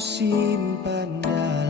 simpan dalam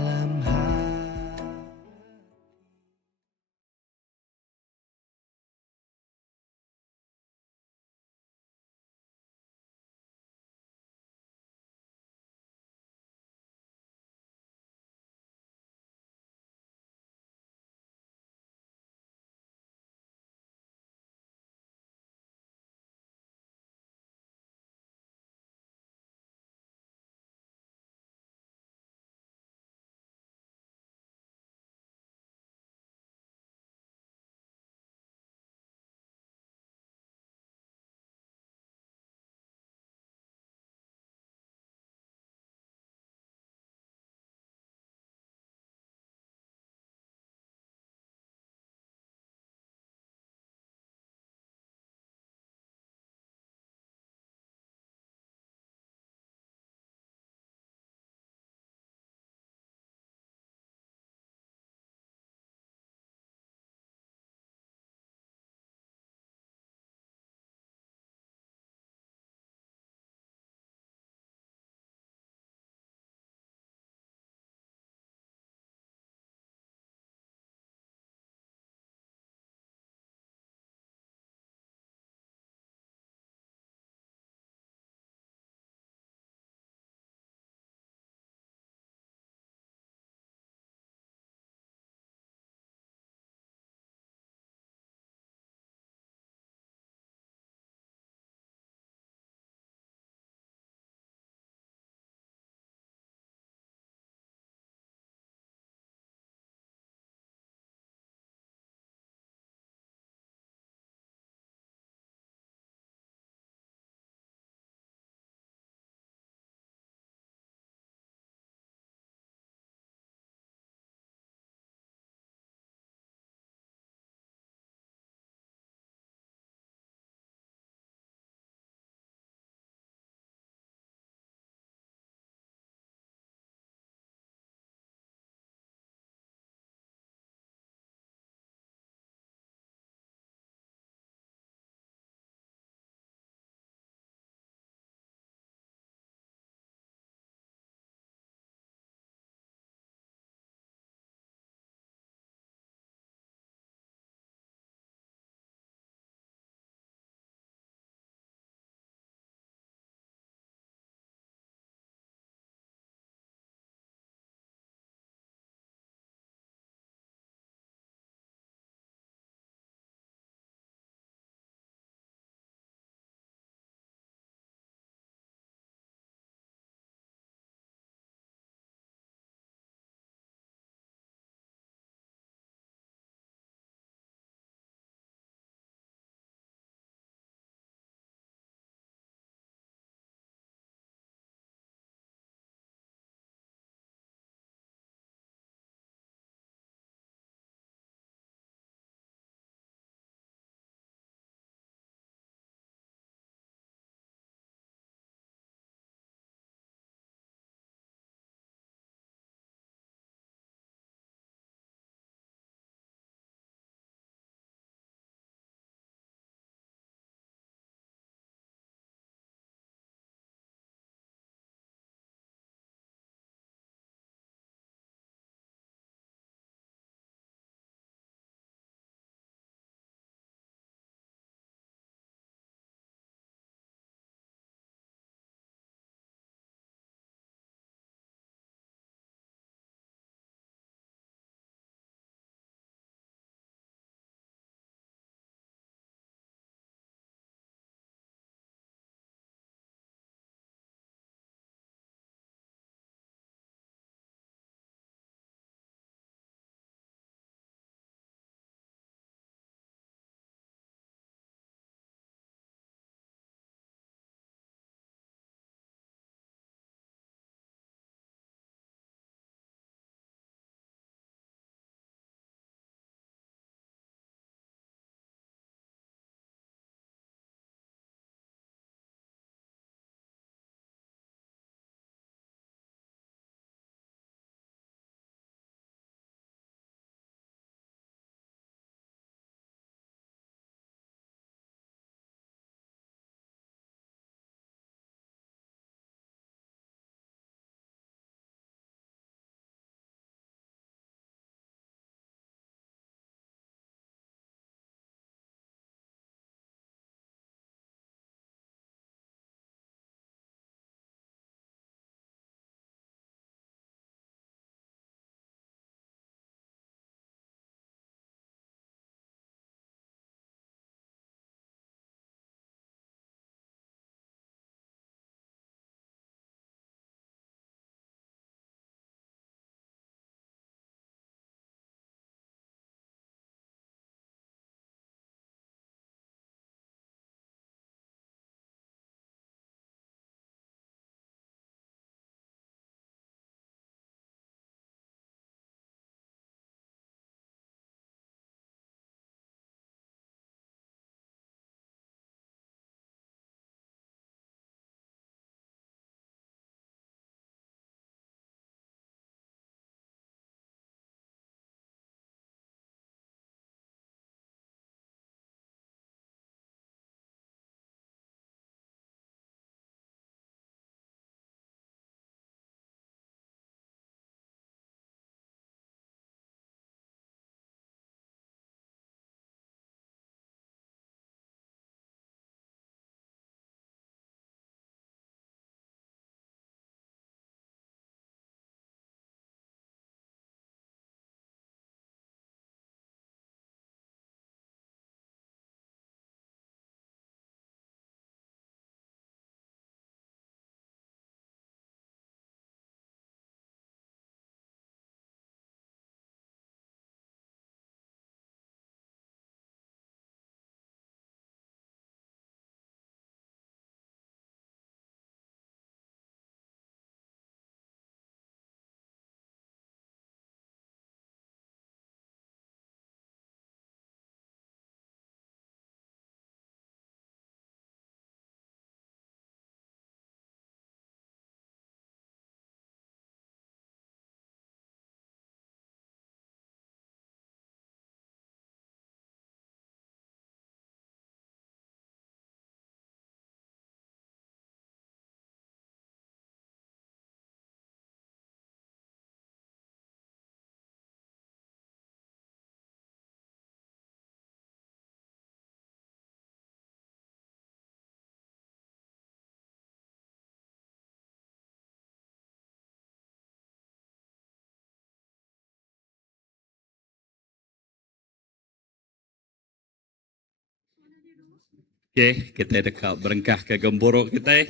Okey, kita dekat berengkah ke gempuruk kita.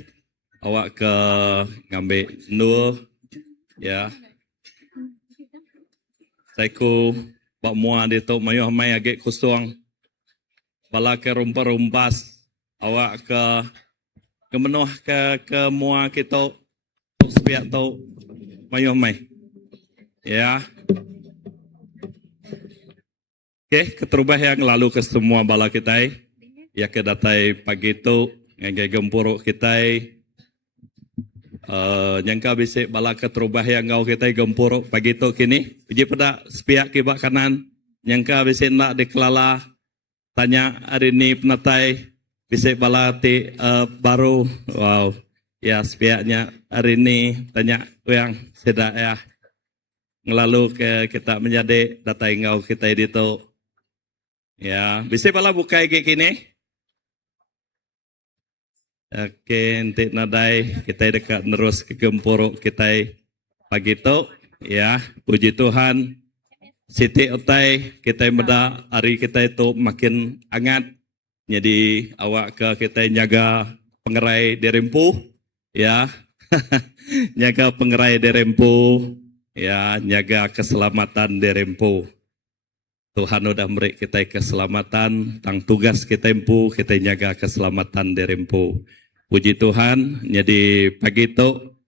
Awak ke ngambil nur ya. Saya ku bak mua dia tu mayuh mai agak kosong. Bala ke rumpas awak ke menuh ke mua kita supaya tu mayuh mai. Ya. Okey, keterubah yang lalu ke semua bala kita. Ya ke datai pagi tu ngagai gempuruk kita nyangka bisik bala keterubah yang ngau kita gempuruk pagi tu kini uji pada sepiak kibak kanan nyangka bisik nak dikelala tanya hari ni penatai bisik bala ti baru wow ya sepiaknya hari ni tanya yang sedak ya ngelalu ke kita menjadi datai ngau kita di tu ya bisik bala bukai kini. Oke, nanti nadai kita dekat terus ke gempuruk kita pagi tu, ya puji Tuhan. Siti otai kita meda hari kita itu makin hangat. Jadi awak ke kita jaga pengerai derempu, ya, jaga pengerai derempu, ya, jaga keselamatan derempu. Tuhan udah beri kita keselamatan, tang tugas kita empu, kita jaga keselamatan derempu. Puji Tuhan, jadi pagi itu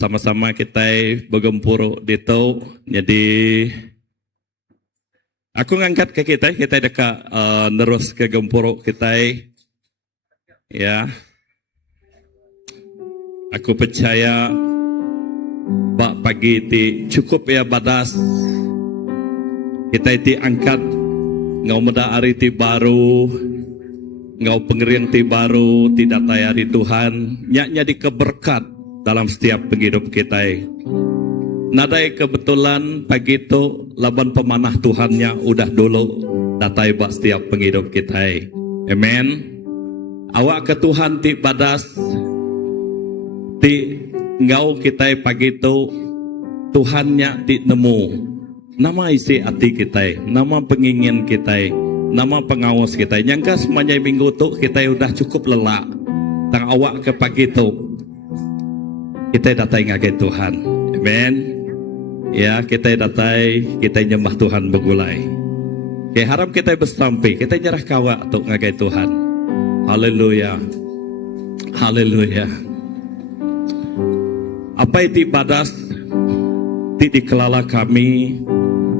sama-sama kita bergempuruk di tu. Jadi aku ngangkat ke kita dekat terus ke gempuruk kita. Ya, aku percaya bak pagi ti cukup ya badas. Kita ti angkat ngau meda hari ti baru. Ngau pengeriang ti baru tidak tayari Tuhan nyaknya di keberkat dalam setiap penghidup kita. Nadai kebetulan pagi itu laban pemanah Tuhannya udah dulu datai bak setiap penghidup kita. Amen. Awak ke Tuhan ti badas ti ngau kita pagi itu Tuhannya ti nemu nama isi hati kita, nama pengingin kita, nama pengawas kita. Nyangka semuanya minggu tu kita udah cukup lelah. Tang awak ke pagi tu kita datai ngagai Tuhan. Amen. Ya kita datai kita nyembah Tuhan begulai. Oke harap kita bersampai kita nyerah kawak tu ngagai Tuhan. Haleluya. Haleluya. Apa itu badas ti dikelala kami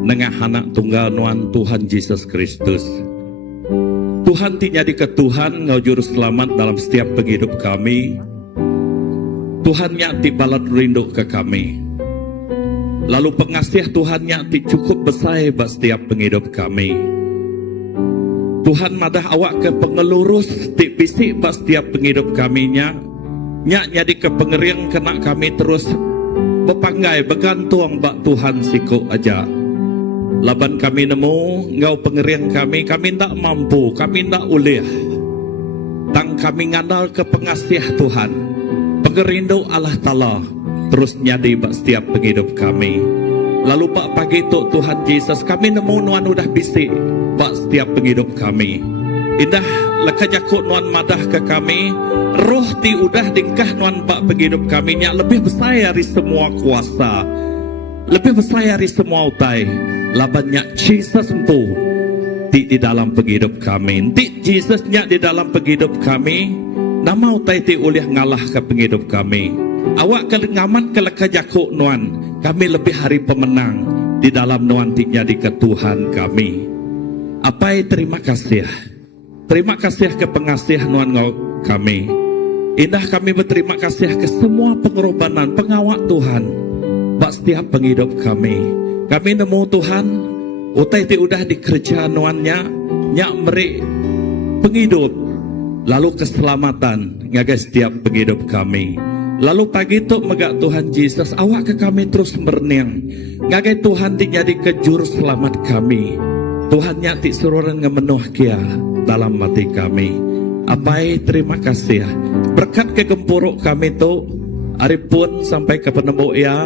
dengan anak tunggal nuan Tuhan Yesus Kristus. Tuhan ti nyadi ke Tuhan ngau juru selamat dalam setiap penghidup kami. Tuhan nyati balat rindu ke kami. Lalu pengasih Tuhan nyati cukup besar bak setiap penghidup kami. Tuhan madah awak ke pengelurus ti bisik bak setiap penghidup kami nyak nyadi ke pengeriang kena kami terus berpanggai bergantung bak Tuhan siku aja. Laban kami nemu ngau pengerian kami tak mampu, kami tak ulih. Tang kami ngandal ke pengasih Tuhan, pengerindu Allah Ta'ala terus nyadi bak setiap penghidup kami. Lalu bak pagi itu Tuhan Yesus kami nemu nuan udah bisik bak setiap penghidup kami. Indah leka jakut nuan madah ke kami, roh ti udah dingkah nuan bak penghidup kami nya lebih besar dari semua kuasa. Lebih besar dari semua utai. Labannya Jesus empu di dalam penghidup kami. Di Jesusnya di dalam penghidup kami. Nama utai ti ulih ngalah ke penghidup kami. Awak ke ngamat ke leka jakuk nuan. Kami lebih hari pemenang di dalam nuan ti nyadi ke Tuhan kami. Apai terima kasih. Terima kasih ke pengasih nuan kami. Indah kami berterima kasih ke semua pengorbanan pengawak Tuhan bak setiap penghidup kami. Kami nemu Tuhan utai ti udah dikerja nuannya nyak meri penghidup lalu keselamatan ngagai setiap penghidup kami. Lalu pagi tu megak Tuhan Yesus awak ke kami terus berniang ngagai Tuhan ti jadi ke juru selamat kami. Tuhan nyak ti sururan ngemenuh kia dalam mati kami. Apai terima kasih berkat ke gempuruk kami tu hari pun sampai ke penemu ya.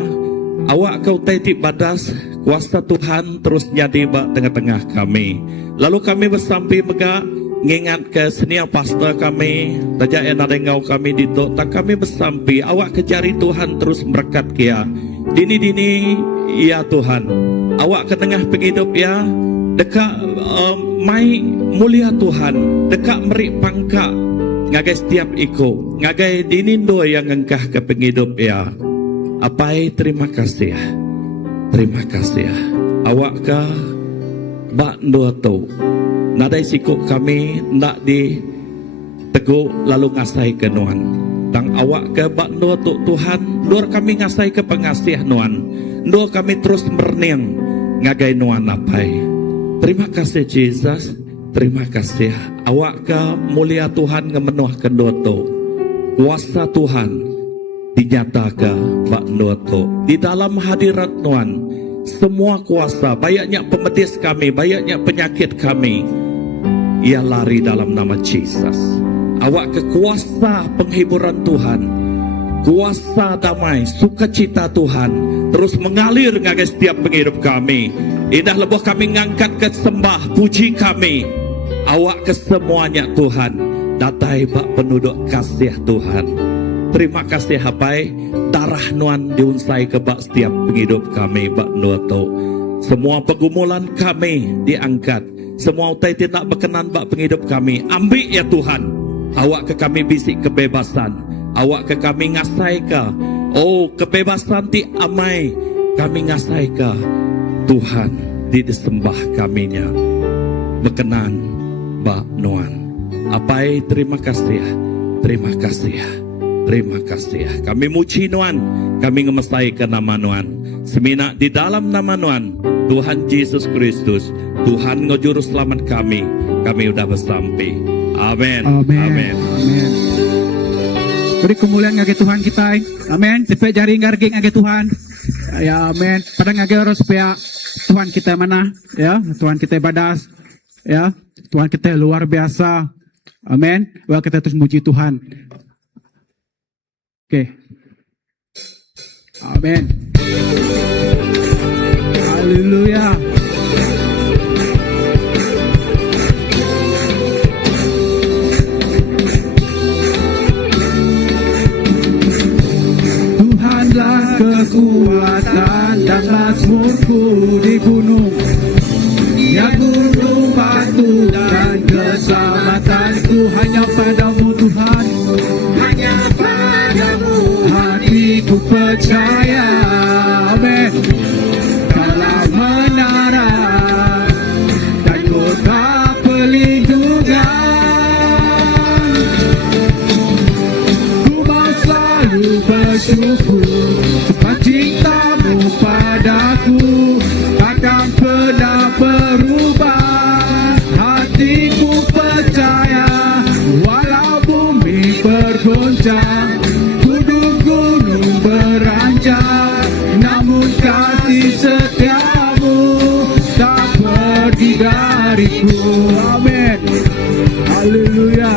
Awak kau taiti badas kuasa Tuhan terus nyadi bak tengah-tengah kami. Lalu kami bersampai mega ngingat ke senia pastor kami, Raja Enadengau kami ditok, tak kami bersampi, awak kejari Tuhan terus berkat kia. Dini-dini, ya Tuhan, awak ke tengah penghidup ya, dekat mai mulia Tuhan, dekat merik pangka, ngagai setiap iko, ngagai dinindo yang engkah ke penghidup ya. Apai terima kasih ya, terima kasih ya. Awak ke bak dua tau, nadai sikuk kami nak di teguk lalu ngasai ke nuan. Tang awak ke bak dua tu Tuhan, dua kami ngasai ke pengasih nuan, dua kami terus merniang ngagai nuan apai. Terima kasih Jesus, terima kasih. Awak ke mulia Tuhan ngemenuh kedua tu, kuasa Tuhan dinyatakan bak dua tu di dalam hadirat nuan. Semua kuasa, banyaknya pemedis kami, banyaknya penyakit kami, ia lari dalam nama Jesus. Awak ke kuasa penghiburan Tuhan, kuasa damai, sukacita Tuhan terus mengalir ngagai setiap penghidup kami. Indah lebuh kami ngangkat ke sembah puji kami. Awak ke semuanya Tuhan, datai bak penduduk kasih Tuhan. Terima kasih hapai, darah nuan diunsai ke bak setiap penghidup kami bak nuato. Semua pergumulan kami diangkat, semua utai tidak berkenan bak penghidup kami. Ambil ya Tuhan, awak ke kami bisik kebebasan, awak ke kami ngasai ke, oh kebebasan ti amai, kami ngasai ke Tuhan di disembah kaminya, berkenan bak nuan. Apai terima kasih, terima kasih. Terima kasih. Kami muji Nuan, kami ngemestai ke nama Nuan. Semina di dalam nama Nuan, Tuhan Yesus Kristus, Tuhan ngejuru selamat kami udah bersampai. Amin. Amin. Amin. Amin. Beri kemuliaan ngage Tuhan kita. Amin. Supaya jaring garging ngage Tuhan. Ya amin. Pada ngage orang supaya Tuhan kita mana? Ya, Tuhan kita badas. Ya, Tuhan kita luar biasa. Amin. Wah kita terus muji Tuhan. Oke. Amin. Haleluya. Tuhanlah kekuatan dan mazmurku di gunung, yang gunung batu dan keselamatanku hanya padamu Tuhan. Hanya padamu hatiku percaya. Amin. Dalam menara dan kota perlindungan, ku mau selalu bersyukur sebab cintamu padaku takkan pernah berubah. Hatiku percaya walau bumi bergoncang, gunung-gunung beranjak, namun kasih setiamu tak pergi dariku. Amin. Haleluya.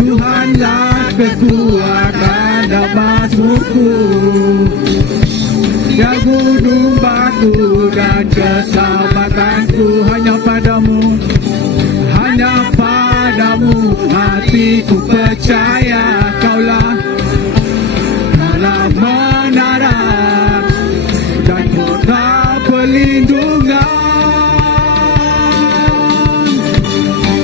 Tuhanlah kekuatan dan mazmurku, yang gunung batu dan keselamatanku hanya padamu, hanya padamu hatiku percaya. Kaulah menara dan kota perlindungan.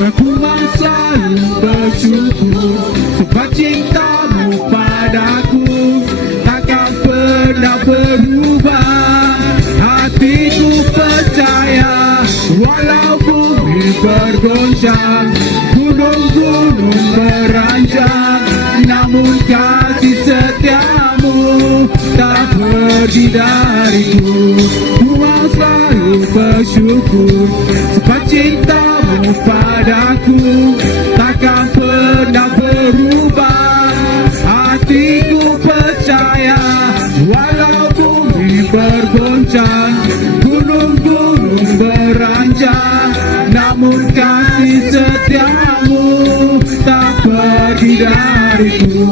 Aku mau selalu bersyukur sebab cintamu padaku takkan pernah berubah. Hatiku percaya walau bumi bergoncang, gunung-gunung beranjak, namun kasih setiamu tak pergi dariku. Ku mau selalu bersyukur sebab cintamu padaku takkan pernah berubah. Hatiku percaya walau bumi bergoncang, gunung-gunung beranjak, namun kasih setiamu tak pergi dariku.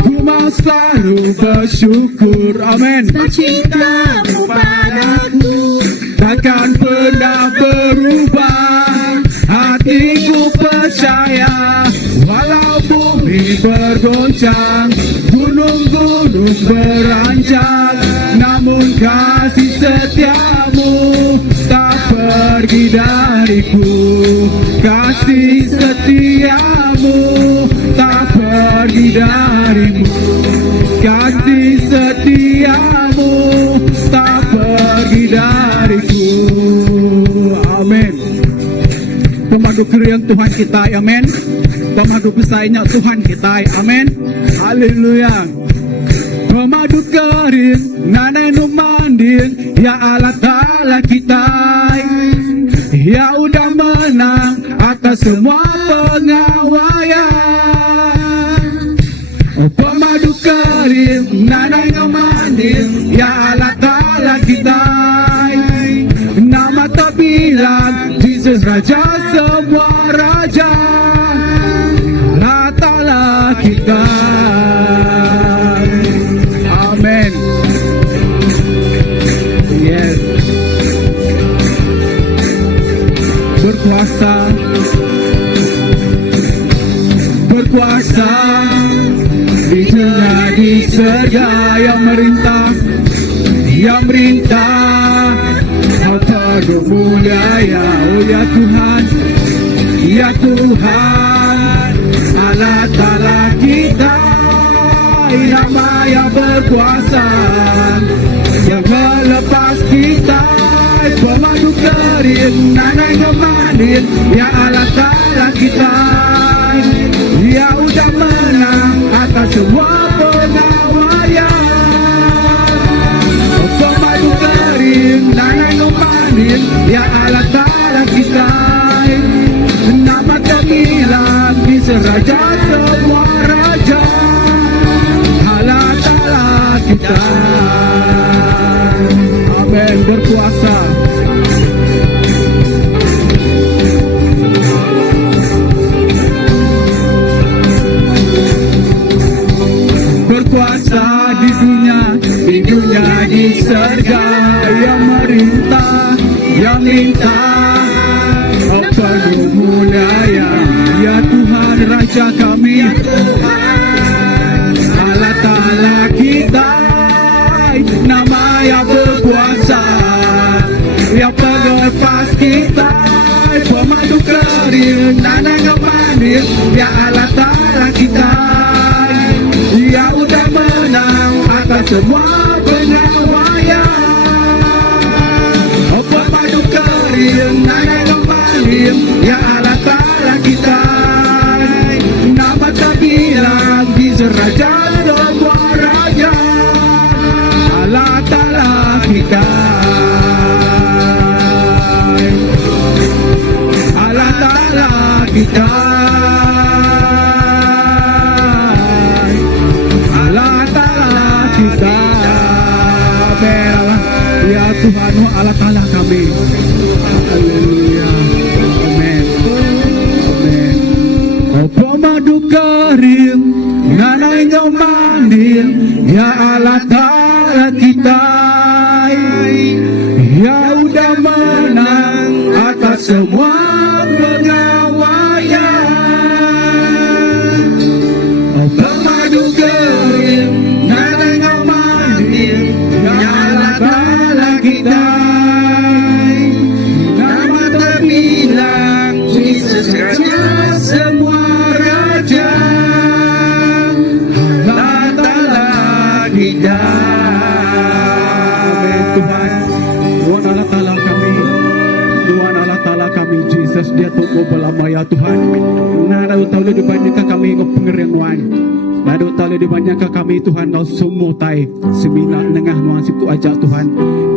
Ku mau selalu bersyukur. Amin. Cintamu padaku Takkan pernah berubah. Hatiku percaya, walau bumi bergoncang, gunung-gunung beranjak, namun kasih setiamu tak pergi dariku. Kasih setiamu tak pergi darimu. Kasih setiamu tak pergi dariku. Amin. Pemadu keriang Tuhan kita, amin. Pemadu besarnya Tuhan kita, amin. Haleluya. Pemadu kering, nanai numandin, ya Allah Ta'ala kita, ya udah menang atas semua pengawaian. Pemadu kering, nanai numandin, ya Allah Ta'ala kita, nama terbilang Jesus Raja semua raja, Allah Ta'ala kita. Amen. Yes. Berkuasa, berkuasa di dunia di surga, yang merintah, yang merintah. Penuh mulia ya, oh ya Tuhan, ya Tuhan, Allah Ta'ala kita, nama yang berkuasa, yang melepas kita, pemadu kering, nanai kemanin, ya Allah Ta'ala kita, ya udah menang atas semua pengawaian. Pemadu kering, nanai kemanin, ya Allah Ta'ala kita, nama terbilang bisa raja semua raja, Allah Ta'ala kita. Amin. Berkuasa, berkuasa di dunia di surga, yang merintah, yang minta, penuh mulia ya Tuhan Raja kami, Allah Ta'ala kita, nama yang berkuasa, yang pengepas kita, pemadu kering, nanai kemanin, ya Allah Ta'ala kita, ya udah menang atas semua pengawaian. Pemadu kering, nanai kemanin, ya Allah Ta'ala kita, nama terbilang bisa raja semua raja, Allah Ta'ala kita, Allah Ta'ala kita, Allah Ta'ala kita. Ya Tuhan, Allah Ta'ala kami. Haleluya. Amin. Amin. Oh pemadu kering, nanai kemanin, ya Allah Ta'ala kita, ya udah menang atas semua pengawaian. Oh pemadu kering, nanai kemanin, ya Allah Ta'ala kita, nama terbilang Jesus Raja semua raja, Allah Ta'ala kita. Amin Tuhan. Tuhan Allah Ta'ala kami, Tuhan Allah Ta'ala kami, Jesus dia tunggu belama ya Tuhan. Nada tahu lebih banyak kami ngopengerian Tuhan. Nada tahu lebih banyak kami Tuhan kau semua tai semina nengah nuan siku ajak Tuhan.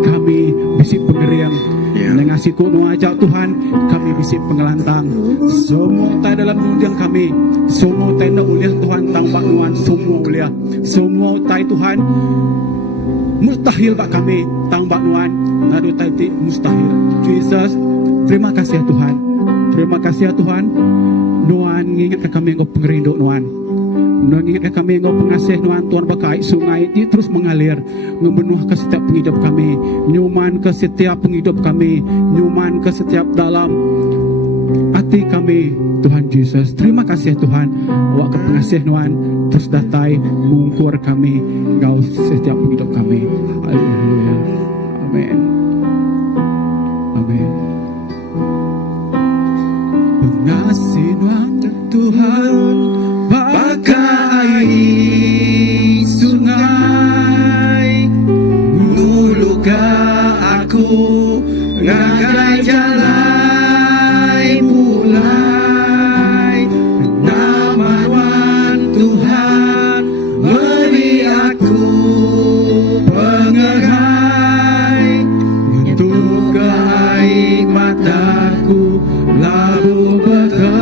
Kami bisik pengerian. Nengah siku nuan ajak Tuhan, kami bisik pengelantang. Semua tai dalam undian kami, semua tai nak uliah Tuhan tambah nuan, semua uliah, semua tai Tuhan. Mustahil bak kami tambah nuan, nado tai mustahil. Jesus, terima kasih ya Tuhan. Terima kasih ya Tuhan. Nuan ngingat ke kami engkau pengerinduk Nuan. Mengingatkan kami Engkau pengasih Tuhan, Tuhan berkait sungai ini terus mengalir, membenuh ke setiap penghidup kami, nyuman ke setiap penghidup kami, nyuman ke setiap dalam hati kami, Tuhan Yesus. Terima kasih Tuhan, awak ke pengasih Tuhan terus datai mengukur kami, Engkau setiap penghidup kami. Haleluya. Amin. Amin. Pengasih Tuhan bagai sungai, nguluga aku ngagai jalai mulai. Nama Tuhan beri aku pengerai, untuk air mataku labu berkebat.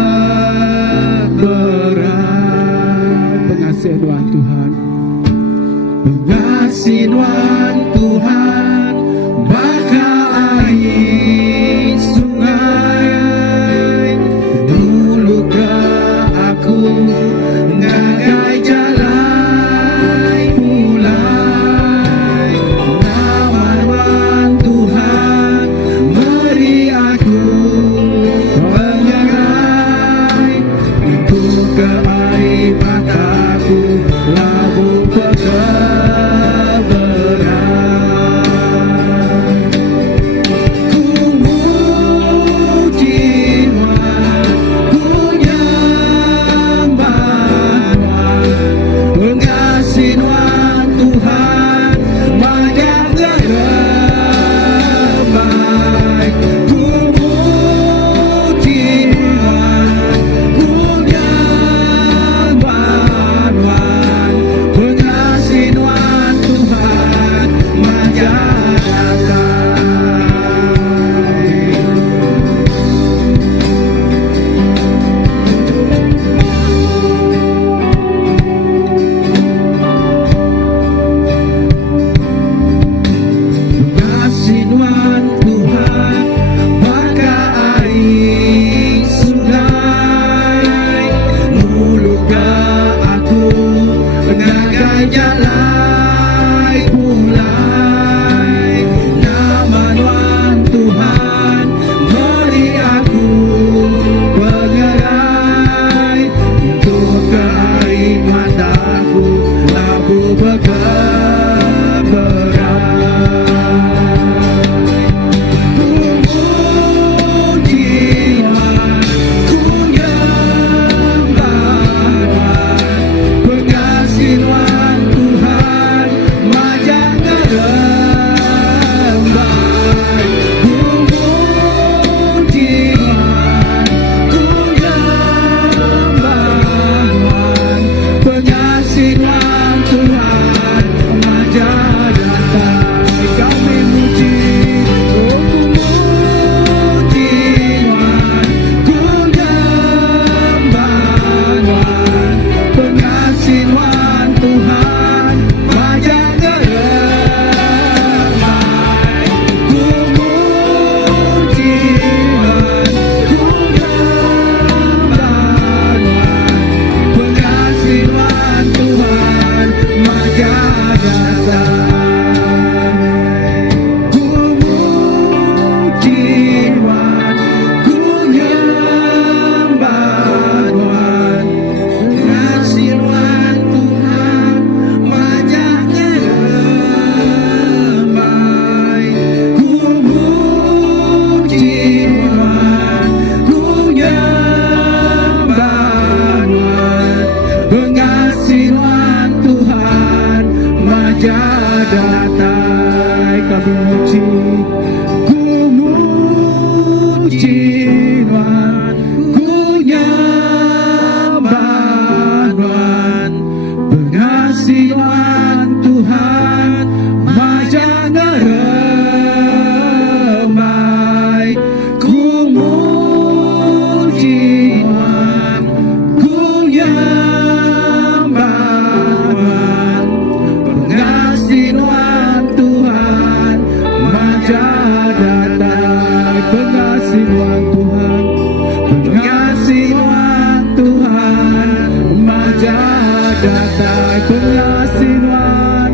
datang pengasihan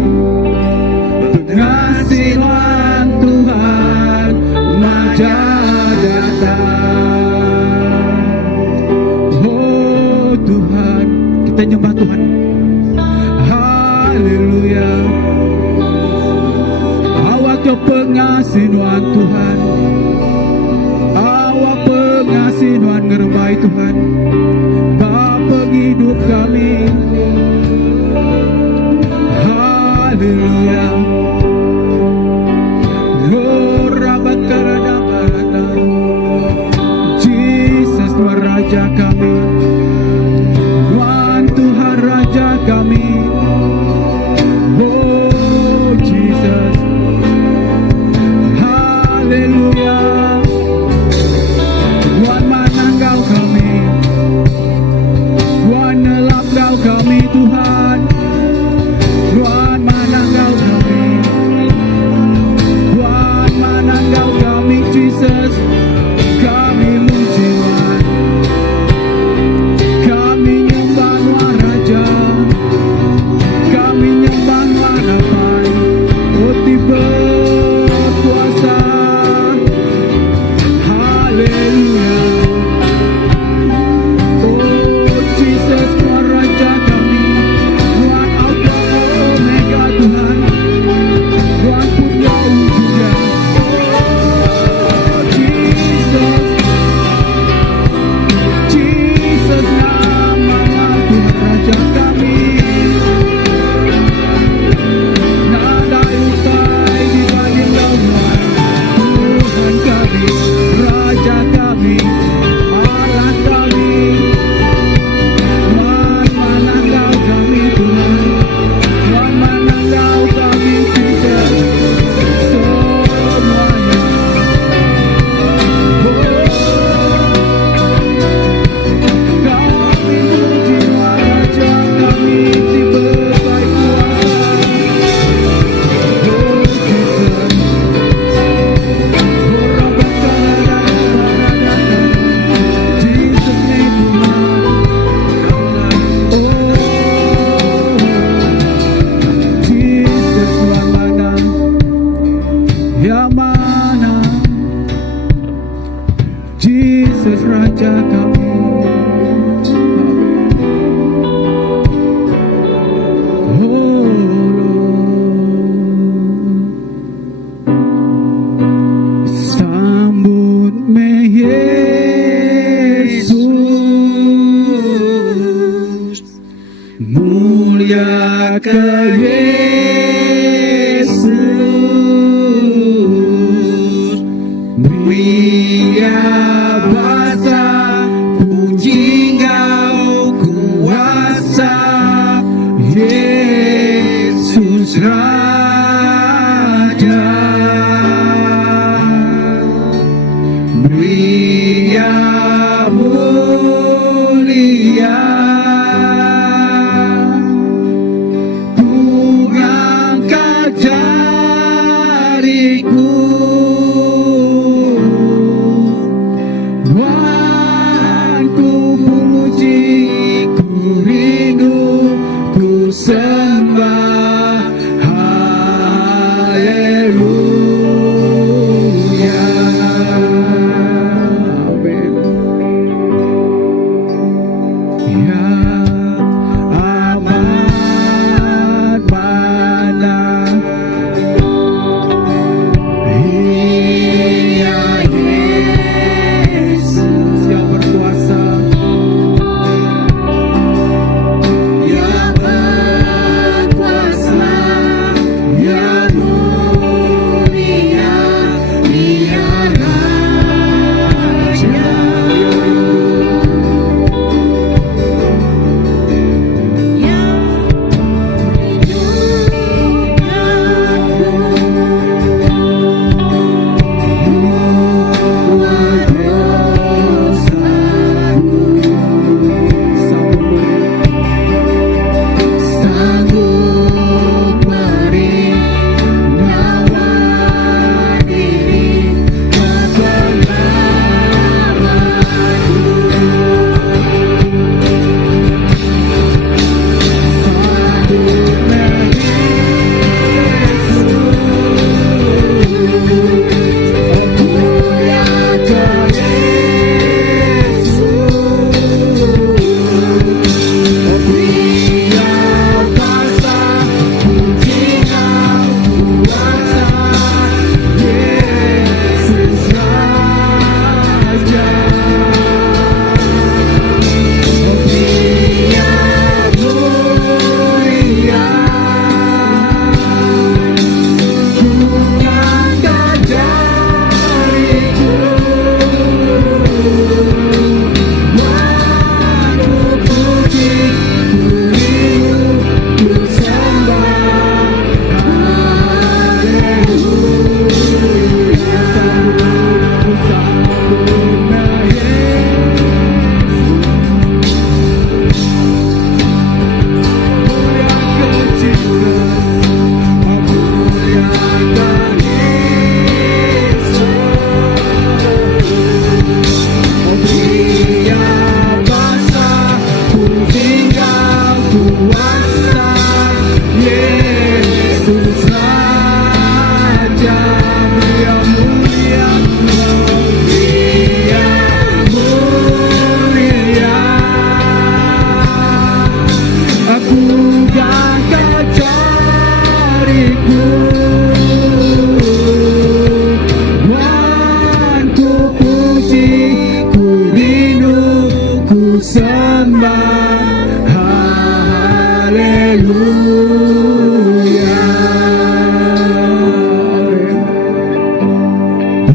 Tuhan Maja datang. Oh Tuhan, kita nyembah Tuhan. Haleluya. Awak kepengasihan Tuhan, awak pengasihan ngerbai Tuhan, Bapa hidup kami. Haleluya. Oh Rabakarada Barada, Jesus Tuhan Raja kami, Tuhan Tuhan Raja kami. Oh Jesus, haleluya. Tuhan mananggal kami, Tuhan nelapgal kami Tuhan, Tuhan mananggal kami, Tuhan mananggal kami Jesus. Kami muji Tuhan, kami nyembah Tuhan Raja, kami nyembah Tuhan Apai. Oh tiba kuasa, haleluya. Oh Jesus Tuhan Raja kami, Tuhan Alpha Omega Tuhan, Tuhan punya wujudnya. Oh Jesus, Jesus nama Tuhan Raja kami. Nada utai dibanding Tuhan, Tuhan kami, Raja kami, Allah kami. Tuhan mananggal kami Tuhan, Tuhan mananggal kami Jesus, semuanya. Kami muji Tuhan Raja kami, tiba baik kuasa. Oh Jesus, oh Rabakarada Barada, Jesus name Tuhan. Oh Jesus Tuhan mana, yang mana, Jesus Raja kami. Oh Lord, sambut me Yesus, mulia ke Yesus, mulia basa puji Engkau kuasa Yesus Raja. Mulia mulia Tuhan jariku, Tuhan ku sembah, haleluya.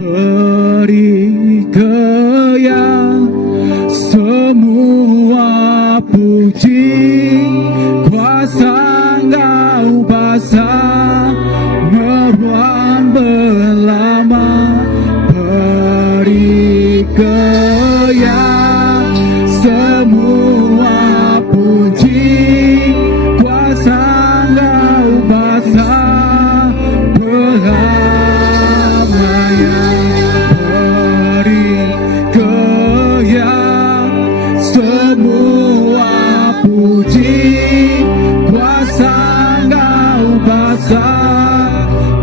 Beri Kau semua puji, kuasa Engkau basa meruang belama. Beri Kau semua puji, kuasa Engkau basa belamanya. Beri Kau semua puji, kuasa Engkau basa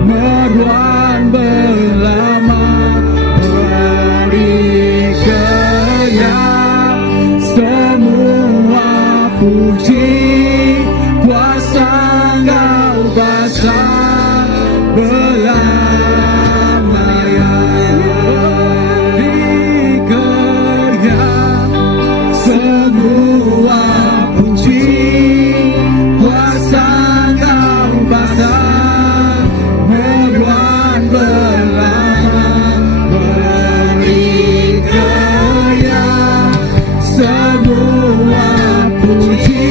meruang belama. Beri Kau semua puji, kuasa Engkau basa belamanya. Beri Kau semua puji, kuasa Engkau basa meruang belama. Beri Kau semua puji,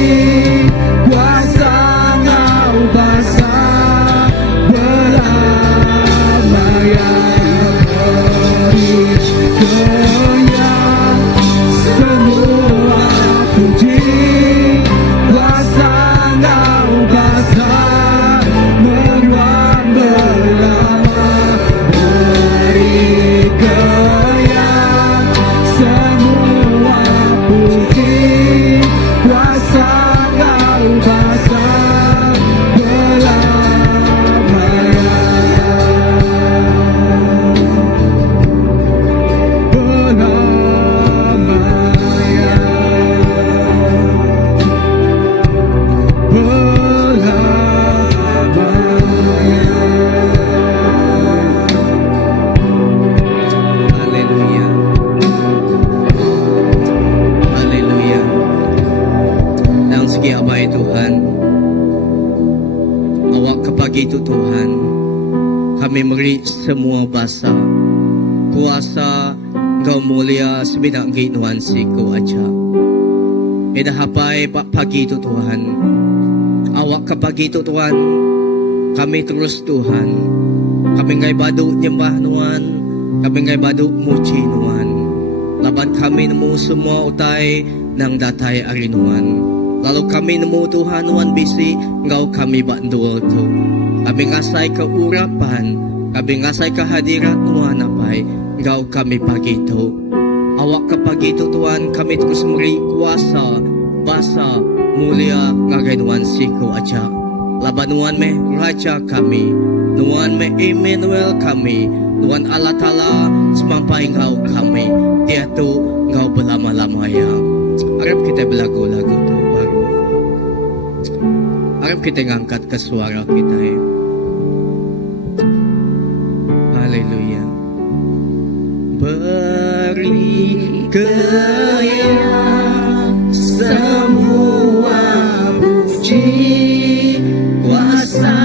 kuasa Engkau basa belamanya. Beri Kau semua puji, kuasa Engkau basa meruang belama. Beri Kau semua puji, kuasa Engkau basa belamanya. Haleluya. Haleluya. Dalam segi abai Tuhan, awak kepagi itu Tuhan, kami beri semua basa kuasa Engkau mulia sebidak Tuhan siku aja. Eda hapai pagi itu Tuhan, awak kepagi itu Tuhan, kami terus Tuhan, kami ngai badu nyembah Tuhan, kami ngai badu muji Tuhan. Laban kami nemu semua utai nang datai ari Tuhan. Lalu kami nemu Tuhan Tuhan bisi Engkau kami bandul tu. Kami ngasai keurapan, kami ngasai kehadirat Tuhan apai Engkau kami pagi tu. Awak ke pagi itu Tuhan, kami terus beri kuasa basa mulia ngagai Tuhan siku aja. Laban Tuhan meh raja kami, Tuhan meh Emmanuel kami, Tuhan Allah Ta'ala semampai Engkau kami. Dia tu Engkau berlama-lama ya. Harap kita belagu-lagu tu baru. Harap kita ngangkat ke suara kita ya. Haleluya. Beri Kau semua puji, kuasa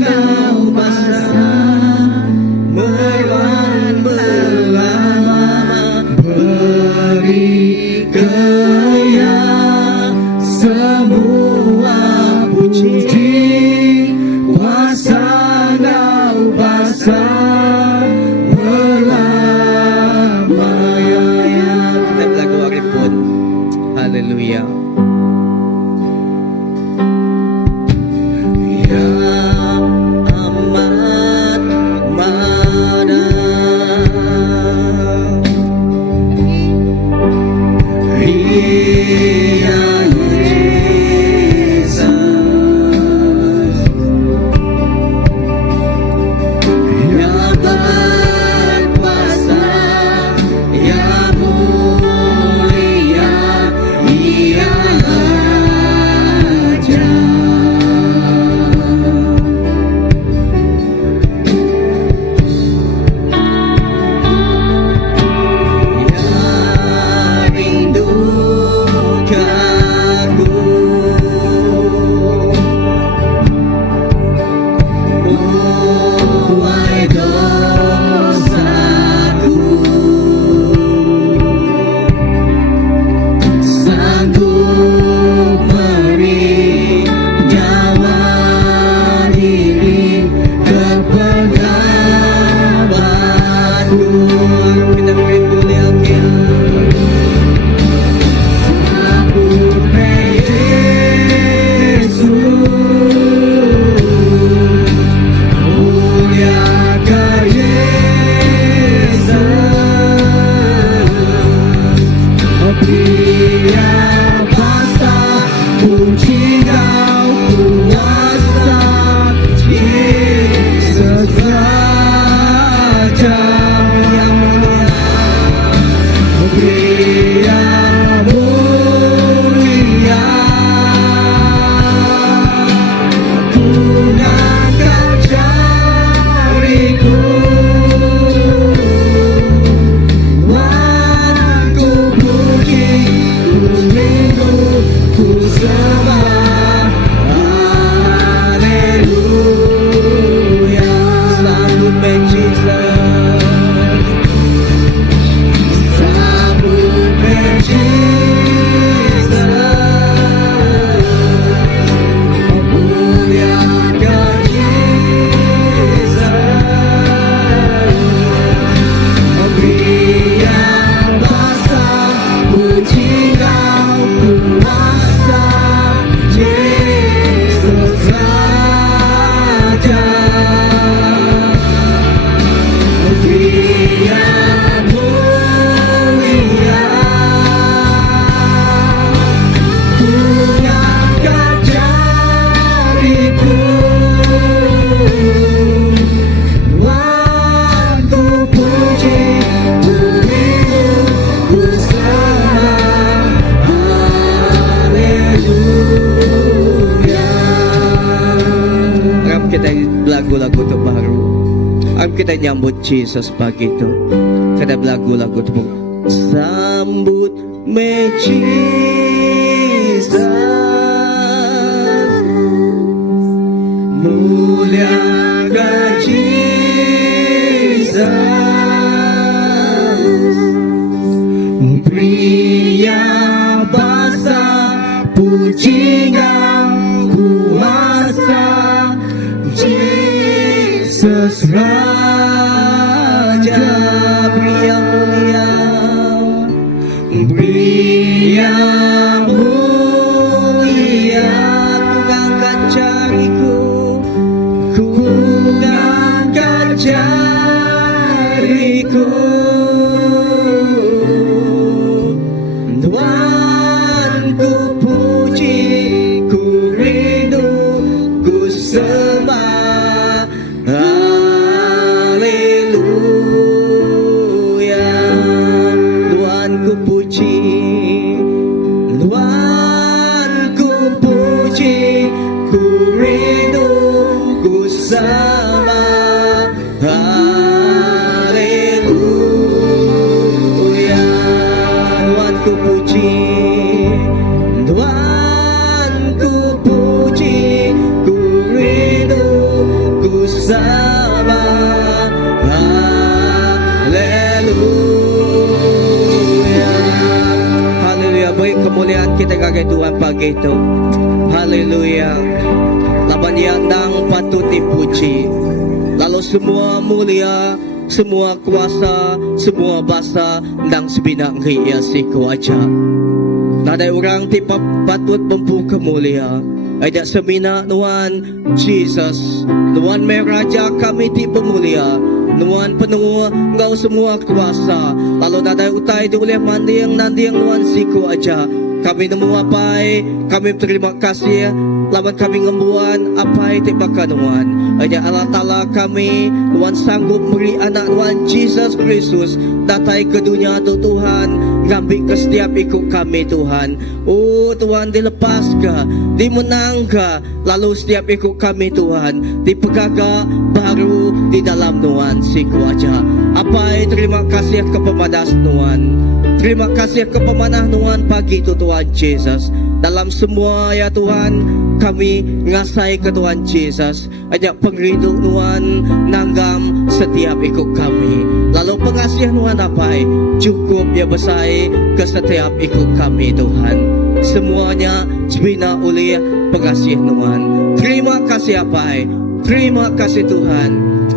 Kau basa meruang belama. Beri Kau semua puji, kuasa Kau basa haleluya. Ya amat mana Iya Yesus, ya berkuasa, ya mulia, Iya Dia basa puji Kau kuasa Yesus Raja yang mulia, Dia mulia. Gunakan jariku, Tuhan ku puji, ku rindu, ku sembah. Haleluya. Sambut Jesus, sambut Jesus, muliakan Jesus. Dia basa puji Kau kuasa Yesus Raja. Dia mulia, gunakan jariku, Tuhan ku puji, ku rindu, ku sembah. Haleluya. Harap kita lagu-lagu terbaru. Harap kita nyambut Jesus pagi itu. Kita lagu-lagu terbaru. Sambut me Jesus, muliakan Jesus. Pria basa puji Kau kuasa Yesus Raja. Pria mulia, pria mulia. Ku angkat jariku, ku angkat jariku, Tuhan ku puji, ku rindu, ku sembah. Haleluya. Tuhan ku puji, Tuhan ku puji, ku rindu, ku sembah. Haleluya. Tuhan ku puji, Tuhan ku puji, ku rindu, ku sembah. Haleluya. Haleluya. Beri kemuliaan kita kepada Tuhan pagi itu. Haleluya. Laban yang dang patut dipuji. Lalu semua mulia, semua kuasa, semua basa dang sebinang hiasiku aja. Nadai orang tiap patut mempu kemulia. Ajak semina Tuhan Jesus, Tuhan Meraja kami tipe mulia, Tuhan penuh Engkau semua kuasa. Lalu nadai utai diulih mandi yang nanti yang Tuhan siku aja. Kami nemu apai, kami terima kasih. Lawan kami ngembuan apai tibakan Tuhan. Ajak Allah Ta'ala kami, Tuhan sanggup beri anak Tuhan Jesus Kristus datai ke dunia tu Tuhan, ngambil ke setiap ikut kami Tuhan. Oh Tuhan, dilepas ke, dimenang ke, lalu setiap ikut kami Tuhan, dipegaga baru di dalam Tuhan siku aja. Apai terima kasih ke pemadas Tuhan. Terima kasih ke pemanah Tuhan pagi itu Tuhan Jesus. Dalam semua ya Tuhan, kami ngasai ke Tuhan Jesus. Ajak penghidup Tuhan nanggam setiap ikut kami. Lalu pengasihan Tuhan apai cukup ya besai ke setiap ikut kami Tuhan. Semuanya dibina oleh pengasihan Tuhan. Terima kasih apai. Terima kasih Tuhan.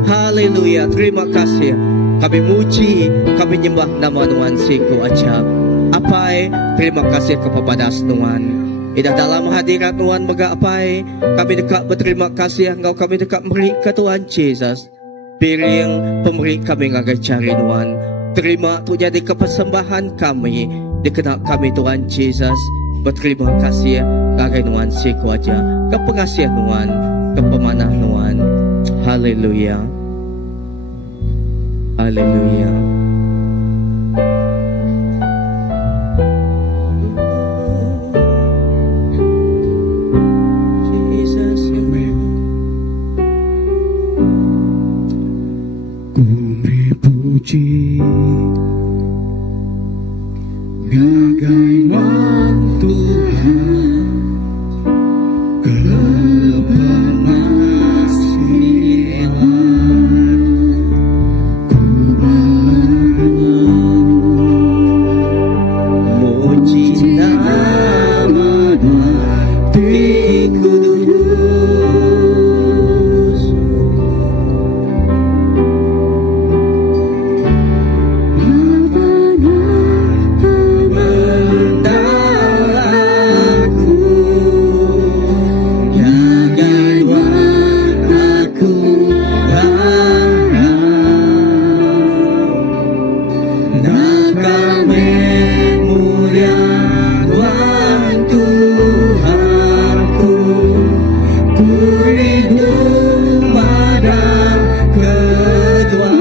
Haleluya. Terima kasih. Kami muji, kami nyembah nama Tuhan siku aja. Apai, terima kasih kepada Tuhan. Idah dalam hadirat Tuhan mega apai, kami dekat berterima kasih Engkau, kami dekat beri ke Tuhan Jesus. Piring pemberi kami ngagai cari Tuhan. Terima tu jadi kepersembahan kami. Dikena kami Tuhan Yesus berterima kasih kagay Tuhan siku aja kepengasihan Tuhan kepemanah Tuhan. Haleluya. Haleluya. Jesus, Ku beri puji ngagai wang Tuhan kepemasihan ku muji nama Hati Kudus. Mendalaku jagai aku harap nak kami mulia Tuhan Tuhanku, ku rindu pada kedua.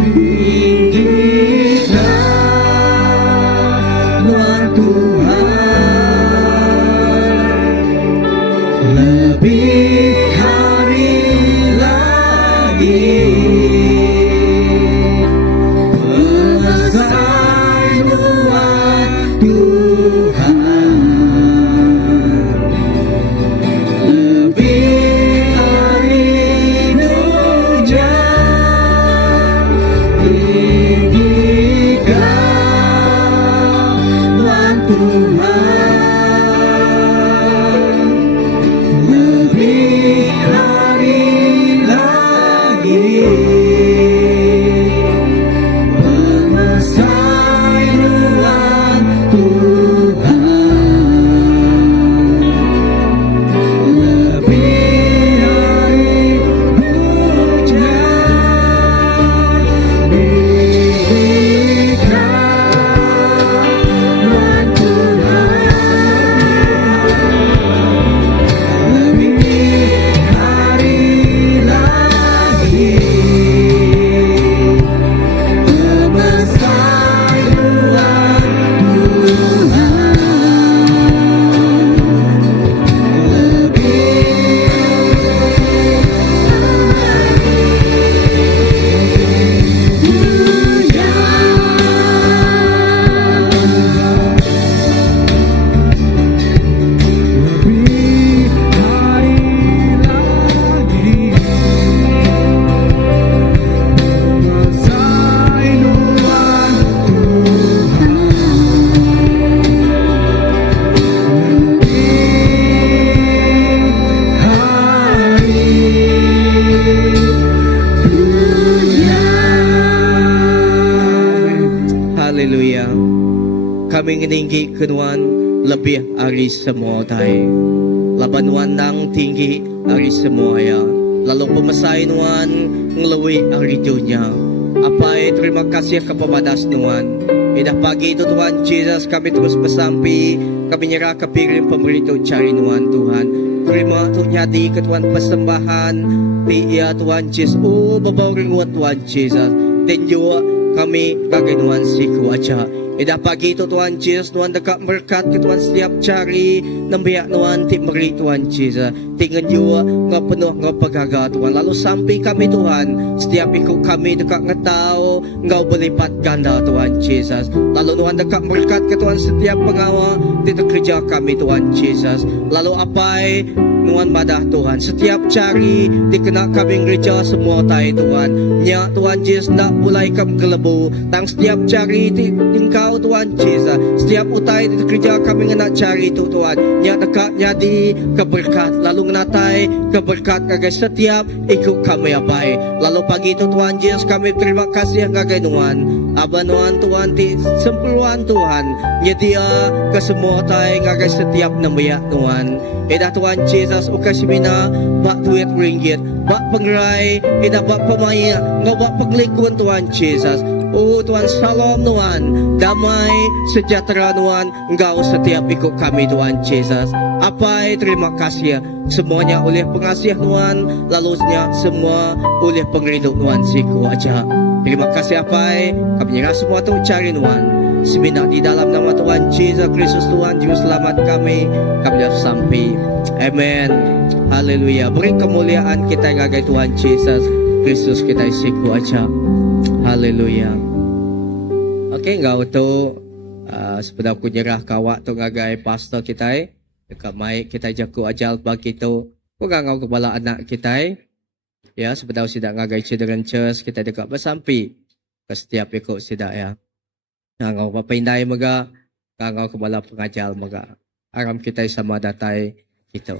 Tinggikan Tuhan Tuhan, lebih hari lagi. Selesai Tuhan Tuhan, lebih hari hujan. Tinggikan Tuhan Tuhan, lebih hari lagi. Selesai Tuhan Tuhan, lebih hari hujan. Tinggikan Tuhan Tuhan, lebih hari lagi. Selesai Tuhan Haleluya. Kami ngininggi kenuan lebih hari semua tay. Labanuan nang tinggi hari semua ya. Lalu pemesai nuan ngelui hari dunia. Apa terima kasih kepada nuan. Idah pagi itu Tuhan Yesus kami terus bersampi. Kami nyerah kepiring pemerintah cari nuan Tuhan. Terima Tuhan nyadi ke Tuhan persembahan. Tia Tuhan Yesus. Oh bawa ringuat Tuhan Yesus. Dan juga kami bagai Tuhan siku aja. Idah pagi itu Tuhan Yesus, Tuhan dekat berkat ke Tuhan setiap cari nembiak Tuhan tim beri Tuhan Yesus. Tinggal juga ngau penuh ngau pegaga Tuhan. Lalu sampai kami Tuhan, setiap ikut kami dekat ngetau ngau berlipat ganda Tuhan Yesus. Lalu Tuhan dekat berkat ke Tuhan setiap pengawal tidak kerja kami Tuhan Yesus. Lalu apai Tuhan badah Tuhan setiap cari dikena kami gereja semua tai Tuhan. Nya Tuhan Yesus nak mulai kam gelebu tang setiap cari tingkau Tuhan Yesus. Setiap utai di kerja kami ngena cari tu Tuhan. Nya dekat nyadi keberkat lalu ngenatai keberkat kagai setiap ikut kami abai. Lalu pagi itu Tuhan Yesus kami terima kasih kagai Tuhan. Abanuan Tuhan ti sempuluhan Tuhan. Nyedia ke semua tai kagai setiap nembiak Tuhan. Edah Tuhan Yesus Jesus, uka simina, bak duit ringgit, bak penggerai, ina bak pemaya, ngau bak penglikun Tuhan Jesus. Oh Tuhan, salam Tuhan, damai sejahtera Tuhan, Engkau setiap ikut kami Tuhan Jesus. Apa terima kasih semuanya oleh pengasih Tuhan, lalunya semua oleh pengrindu Tuhan siku aja. Terima kasih apa kami nyerah semua tu cari Tuhan. Seminat di dalam nama Tuhan Yesus Kristus Tuhan Juru Selamat kami dah sampai. Amen. Haleluya. Beri kemuliaan kita ngagai Tuhan Yesus Kristus kita siku aja. Haleluya. Okey, engkau tu sebenarnya aku nyerah kawak tu ngagai pastor kita dekat mai kita jaku ajal bagi tu. Kau ngau kepala anak kita ya sebenarnya sidak ngagai children church kita dekat bersampi ke setiap ikut sidak ya. Ngau papindai mega ngau kepala pengajal mega. Aram kita sama datai kita.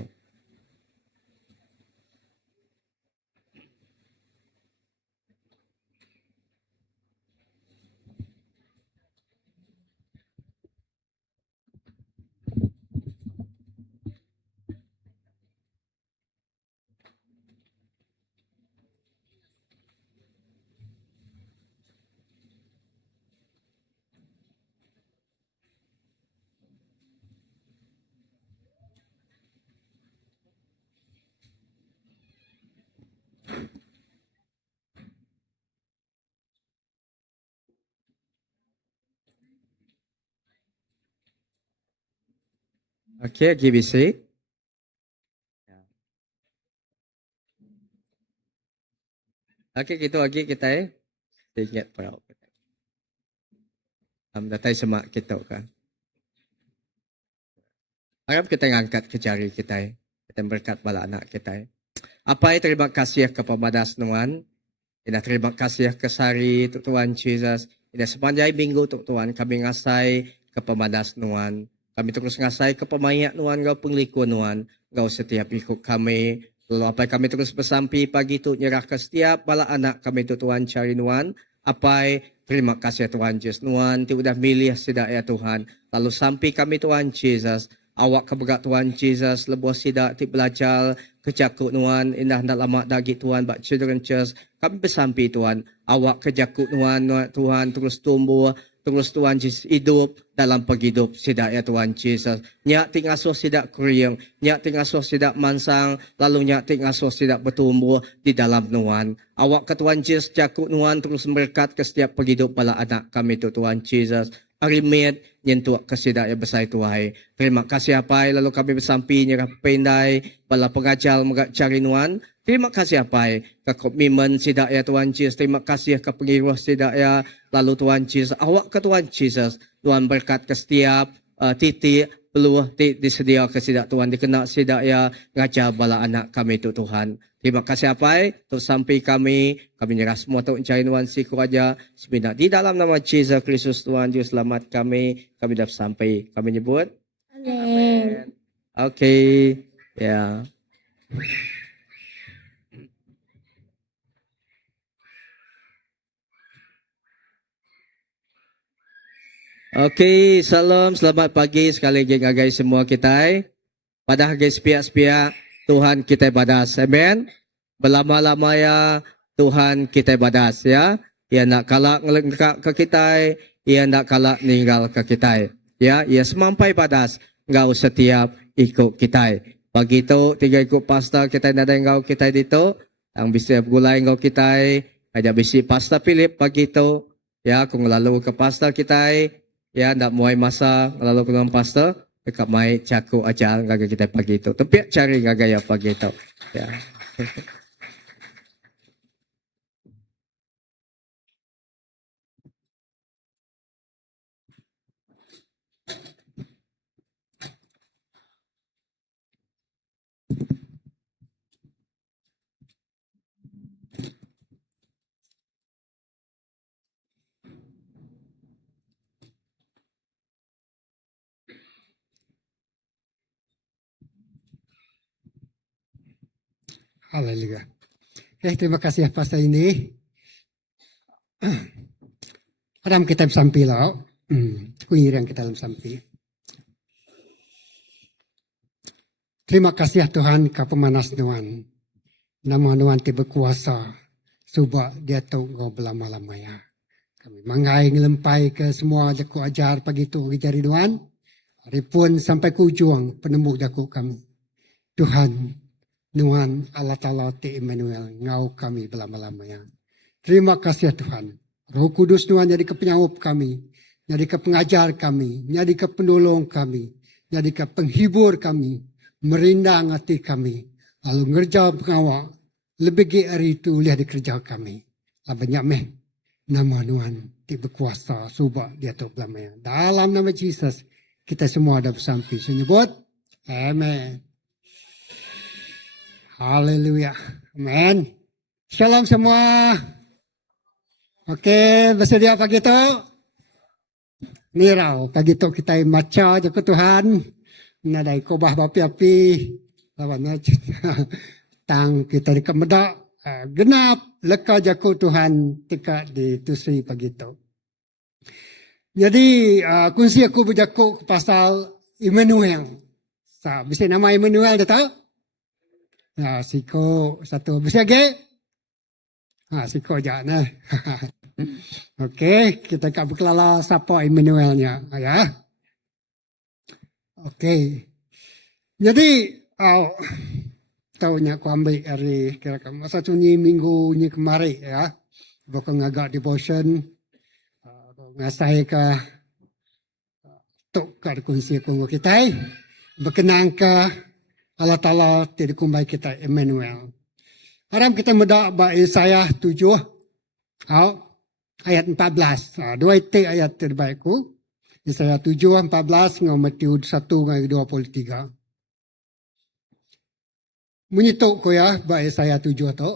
Okey, GBC. Okey, kita lagi kita ingat perau. Datai semak kita kan. Harap kita ngangkat ke jari kita. Kita berkat bala anak kita. Apa terima kasih kepada Tuhan. Ina terima kasih ke Sari Tuhan Yesus. Ina sepanjang minggu Tuhan kami ngasai kepada Tuhan. Kami terus ngasai ke pemayak Tuhan, Kau penglikuan Tuhan, Kau setiap ikut kami. Lalu apa kami terus bersampi pagi itu nyerah ke setiap bala anak kami itu Tuhan cari Tuhan. Apa terima kasih Tuhan Yesus Tuhan, Tidak milih sidak ya Tuhan. Lalu sampai kami Tuhan Yesus, awak keberat Tuhan Yesus, lebuh sidak ti belajar kejakut Tuhan, indah nak lama dagi Tuhan, bak children church. Kami bersampi Tuhan, awak kejakut Tuhan terus tumbuh. Terus Tuhan Yesus hidup dalam penghidup sidak ya Tuhan Yesus. Nyak ting asuh sidak kriang, nyak ting asuh sidak mansang, lalu nyak ting asuh sidak bertumbuh di dalam Tuhan. Awak ke Tuhan Yesus jakut Tuhan terus berkat ke setiap penghidup bala anak kami tu Tuhan Yesus. Arimet nyentuh ke sidak ya besar Tuhan. Terima kasih apa lalu kami bersampi nyerah pendai bala pengajar megak cari Tuhan. Terima kasih apa ke komitmen sidak ya Tuhan Yesus. Terima kasih ke pengiruh sidak ya. Lalu Tuhan Yesus, awak ke Tuhan Yesus. Tuhan berkat ke setiap titik peluang disedia ke sidak Tuhan. Dikena sidak ya ngajar bala anak kami itu Tuhan. Terima kasih apa untuk sampai kami nyerah semua untuk mencari Tuhan siku aja. Sebenarnya di dalam nama Yesus Kristus Tuhan Juru Selamat kami dah sampai. Kami nyebut. Amin. Okey. Ya. Okey, salam, selamat pagi sekali lagi ngagai semua kita. Pada hari sepiak-sepiak Tuhan kita badas. Amen. Berlama-lama ya Tuhan kita badas ya. Ia nak kalak ngelengkap ke kita, ia nak kalak ninggal ke kita. Ya, ia semampai badas engkau setiap ikut kita. Pagi itu tiga ikut pastor kita ada engkau kita itu, yang bisa gulai engkau kita, ada bisi pastor Philip pagi itu. Ya, aku ngelalu ke pastor kita. Ya, nak muai masa lalu ke dalam pastor dekat mai caku ajar gaga kita pagi itu. Tepiak cari gaga ya pagi itu. Ya. Haleluya. Terima kasih pasal ini. Adam kita sampai lah. Kuirang kita dalam sampai. Terima kasih Tuhan ke pemanas Nuan. Nama Nuan ti berkuasa. Subak dia tahu kau berlama-lama ya. Kami mangai ngelempai ke semua jaku ajar pagi tu jari Nuan. Hari pun sampai ke ujung penemu jaku kami. Tuhan, Nuan Allah Ta'ala ti Emmanuel. Ngau kami berlama-lama ya. Terima kasih Tuhan. Roh Kudus Nuan jadi ke penyaup kami. Jadi ke pengajar kami. Jadi ke penolong kami. Jadi ke penghibur kami. Merindang hati kami. Lalu ngerja pengawal. Lebih ge hari itu lihat di kerja kami. Banyak meh. Nama Nuan ti berkuasa. Subak dia tu belamanya. Dalam nama Jesus. Kita semua ada bersampi. Senyebut. Amen. Haleluya. Amen. Shalom semua. Okey. Bersedia pagi tu? Nirau. Pagi tu kita maca je ke Tuhan. Nadai kobah bapi-api. Lawan tang kita di kemedak. Genap. Leka jaku Tuhan. Tika di tusri pagi tu. Jadi, kunci aku berjaku pasal Emmanuel. Bisa nama Emmanuel dia tahu? Siko satu. Bisa lagi? Siko je. Nah. Okey, kita akan berkelala siapa Emmanuelnya. Ya. Okey. Jadi, tahunya aku ambil hari kira-kira masa tu ni minggu ni kemarin ya. Bukan ngagak devotion. Ngasai ke tok ke kunci konggo kita berkenang ke Allah Ta'ala tidak kumbai kita Emmanuel. Haram kita muda ba Yesaya 7 ayat 14. Dua itu ayat terbaikku. Yesaya 7 14 ngau Matius 1 ngau 23. Menyituk ko ya ba Yesaya 7 tu.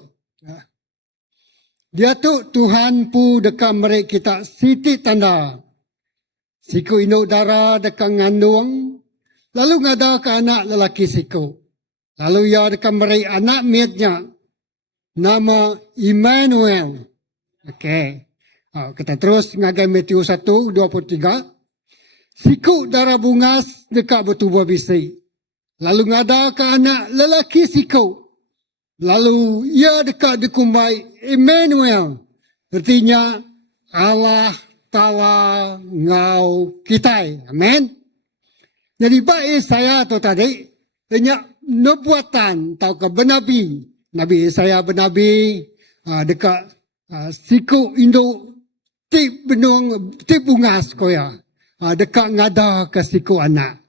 Dia tu Tuhan pu dekat mereka kita siti tanda. Siku induk darah dekat ngandung. Lalu ngada ke anak lelaki siku. Lalu ia dekat mereka anak miatnya. Nama Emmanuel. Okey. Kita terus ngagai Matius 1, 23. Siku darah bungas dekat bertubuh bisi. Lalu ngada ke anak lelaki siku. Lalu ia dekat dikumbai Emmanuel. Artinya Allah Ta'ala ngau kita. Amin. Jadi baik saya tu tadi. Banyak nubuatan tau ke benabi. Nabi saya benabi. Dekat siku induk tip benung tip bungas koya. Dekat ngada ke siku anak.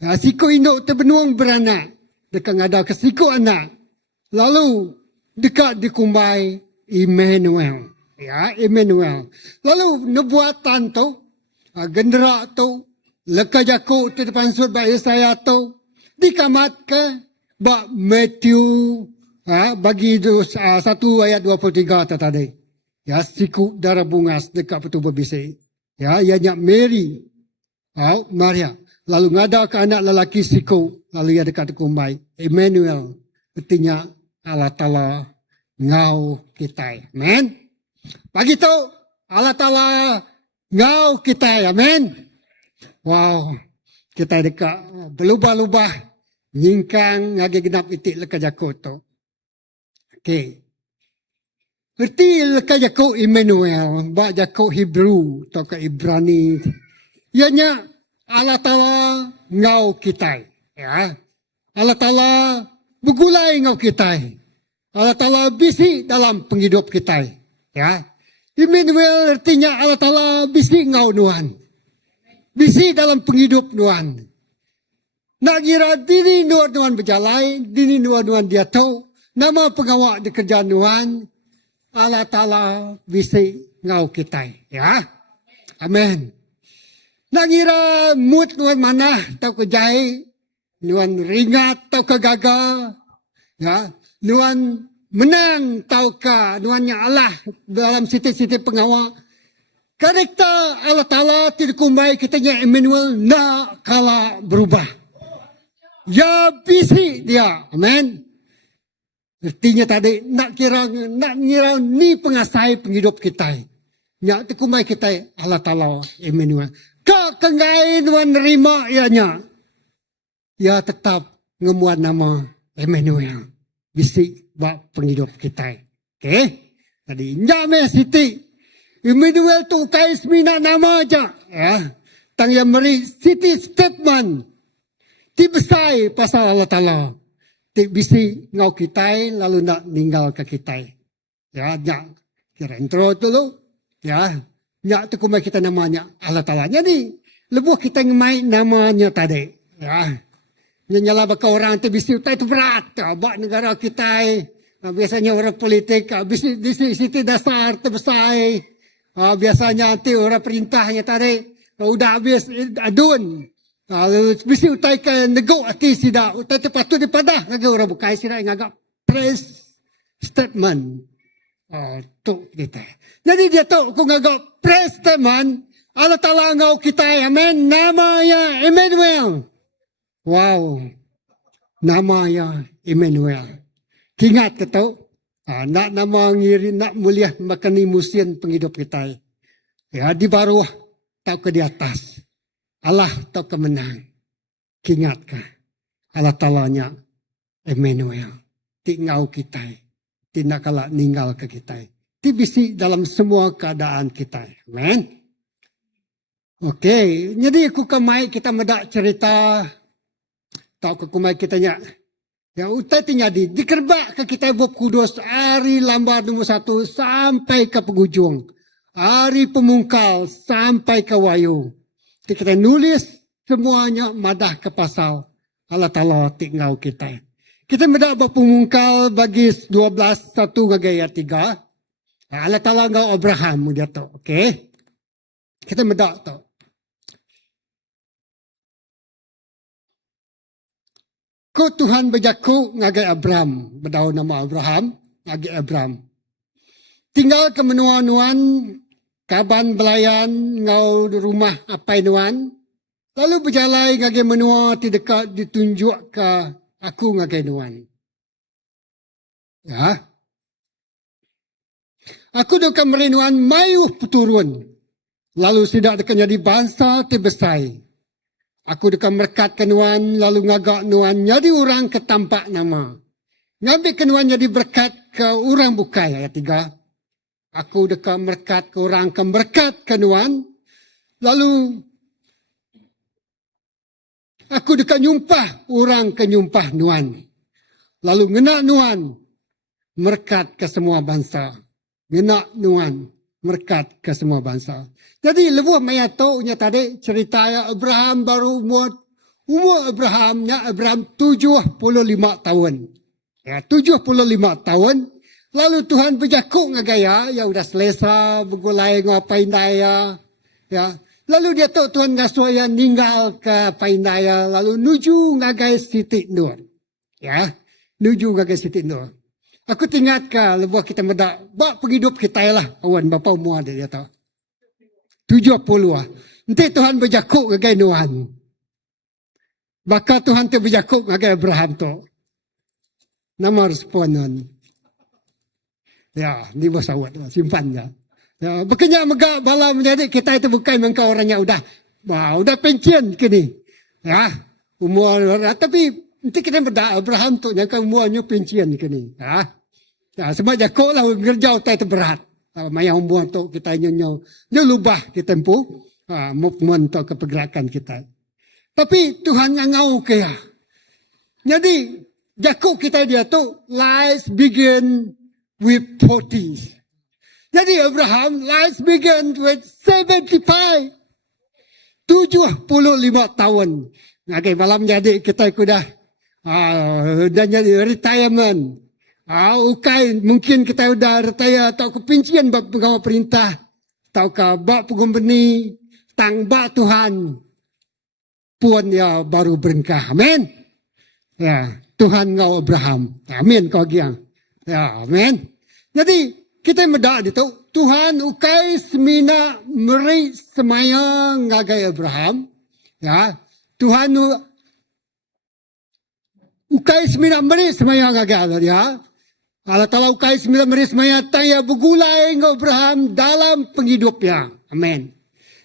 Siku induk terbenung beranak. Dekat ngada ke siku anak. Lalu dekat dikumbai Emmanuel. Ya, Emmanuel. Lalu nubuatan tu, gendera tu, leka jaku tu depan surga Yesaya tu, dikamat ke bak Matius bagi 1 ayat 23 tadi. Ya, siku darah bungas dekat petubuh bisi. Ya, ianya Mary. Maria. Lalu ngada ke anak lelaki siku, lalu ia dekat dikumbai Emmanuel. Artinya Allah Ta'ala ngau kita. Amen. Pagi tu Allah Ta'ala ngau kita. Amen. Wow. Kita dekat berubah-ubah. Nyingkang ngagi genap itik leka jaku tu. Okey. Erti leka jaku Emmanuel. Bak jaku Hebrew. Atau ke Ibrani. Ianya Allah Ta'ala ngau kita. Ya. Allah Ta'ala bergulai ngau kita. Allah Ta'ala bisi dalam penghidup kita. Ya. Emmanuel artinya Allah Ta'ala bisi ngau Nuhan. Bisi dalam penghidup Nuhan. Nak kira dini Nuhan berjalan. Dini Nuhan dia tahu. Nama pengawal di kerjaan Nuhan. Allah Ta'ala bisi ngau kita. Ya. Amin. Nak kira mood Nuhan mana. Tahu kejai. Nuhan ringat tahu kegagah. Ya. Nuhan menang tahukah Nuhannya Allah dalam siti-siti pengawal. Karakter Allah Ta'ala tidak kumbai kitanya Emmanuel nak kalah berubah. Ya bisi dia. Amin. Artinya tadi nak kira ni pengasai penghidup kita. Nak dikumbai kita Allah Ta'ala Emmanuel. Kak kengai Nuhan nerima ianya. Ya tetap ngemuat nama Emmanuel. Bisi bak penghidup kita. Okay? Tadi nyame Siti. Emmanuel tu kais mina nama aja. Ya. Tang yang meri Siti statement. Ti besai pasal Allah Ta'ala. Ti bisi ngau kita lalu nak ninggal ke kita. Ya, nyak kira intro dulu. Ya, nyak tu kumai kita namanya Allah Ta'ala. Jadi, lebuh kita ngemai namanya tadi. Ya, nyala baka orang tu bisi utai tu berat. Abak negara kita. Biasanya orang politik. Bisi Siti dasar tu besai. Biasanya nanti orang perintahnya tadi. Udah habis adun. Lalu bisi utai ke nego ati sida. Utai tu patut dipadah. Ngagak orang bukai sida. Ngagak press statement. Tu kita. Jadi dia tu aku ngagak press statement. Allah Ta'ala ngau kita. Amen. Namanya Emmanuel. Wow. Namanya Emmanuel. Ingat ke tu? Nak nama ngiri, nak mulia makani musim penghidup kita. Ya, di bawah tau ke di atas. Allah tau ke menang. Ingat ke? Allah Ta'ala-nya Emmanuel. Tinggal kita. Tidak kalah ninggal ke kita. Ti bisi dalam semua keadaan kita. Amen. Okey, jadi aku kemai kita medak cerita. Tahu ke kumai kita nya. Ya utai tinyadi dikerbak ke kita Bob Kudus hari lambar nombor 1 sampai ke penghujung. Hari pemungkal sampai ke wayu. Kita nulis semuanya madah ke pasal Allah Ta'ala tinggal kita. Kita mendak berpemungkal bagi 12 1 gaya 3. Allah Ta'ala ngau Abraham dia tu. Okey. Kita mendak tu. Ko Tuhan berjaku ngagai Abraham. Berdaun nama Abraham. Ngagai Abraham. Tinggal ke menuan-nuan. Kaban belayan ngau rumah apai nuan. Lalu berjalan ngagai menua ti dekat ditunjuk ke aku ngagai nuan. Ya. Aku dekat merinuan mayuh puturun. Lalu sidak dekat jadi bangsa ti besai. Aku dekat merkat ke nuan, lalu ngagak nuan jadi orang ketampak nama. Ngambil ke nuan jadi berkat ke orang bukai, ayat 3. Aku dekat merkat ke orang ke berkat ke nuan. Lalu aku dekat nyumpah orang ke nyumpah nuan. Lalu ngenak nuan merkat ke semua bangsa. Ngenak nuan merkat ke semua bangsa. Jadi lebuh maya taunya tadi cerita ya Abraham baru umur Abrahamnya Abraham 75 tahun. Ya 75 tahun. Lalu Tuhan berjakuk ngagaya ya udah selesa bergulai ngapain daya. Ya. Lalu dia tahu Tuhan ngasuaya ninggal ke paindaya lalu nuju ngagai Siti Nur. Ya. Nuju ngagai Siti Nur. Aku tingat ke lebuh kita medak bak penghidup kita lah awan bapa umur dia tahu. 70 lah. Nanti Tuhan berjakuk ngagai Nuhan. Bakal Tuhan tu berjakuk ngagai Abraham tu. Nama responan. Ya, ni bos awak simpan ya. Ya, bekenya megak bala menjadi kita itu bukan mengkau orangnya udah pensiun kini. Ya, umur tapi nanti kita berdak Abraham tu yang umurnya pensiun kini. Ya. Ya, sebab jakuk lah kerja utai itu berat. Maya umur tu kita nyo lubah kita tempuh. Movement tu ke pergerakan kita. Tapi Tuhan yang ngau kaya. Jadi jakuk kita dia tu life begin with 40s. Jadi Abraham, life began with 75. 75 tahun. Okay, malam jadi kita sudah dan jadi retirement. Ukai mungkin kita sudah retire atau kepincian bab pegawai perintah. Atau ke bab pengumpeni. Tang bab Tuhan. Puan ya baru berengkah. Amin. Ya, Tuhan ngau Abraham. Amin kau giang. Ya, amin. Jadi, kita medak itu, Tuhan ukai semina meri semaya ngagai Abraham. Ya, Tuhan ukai semina meri semaya ngagai Allah. Ya, Allah Ta'ala ukai semina meri semaya tanya bergulai ngau Abraham dalam penghidupnya. Amin.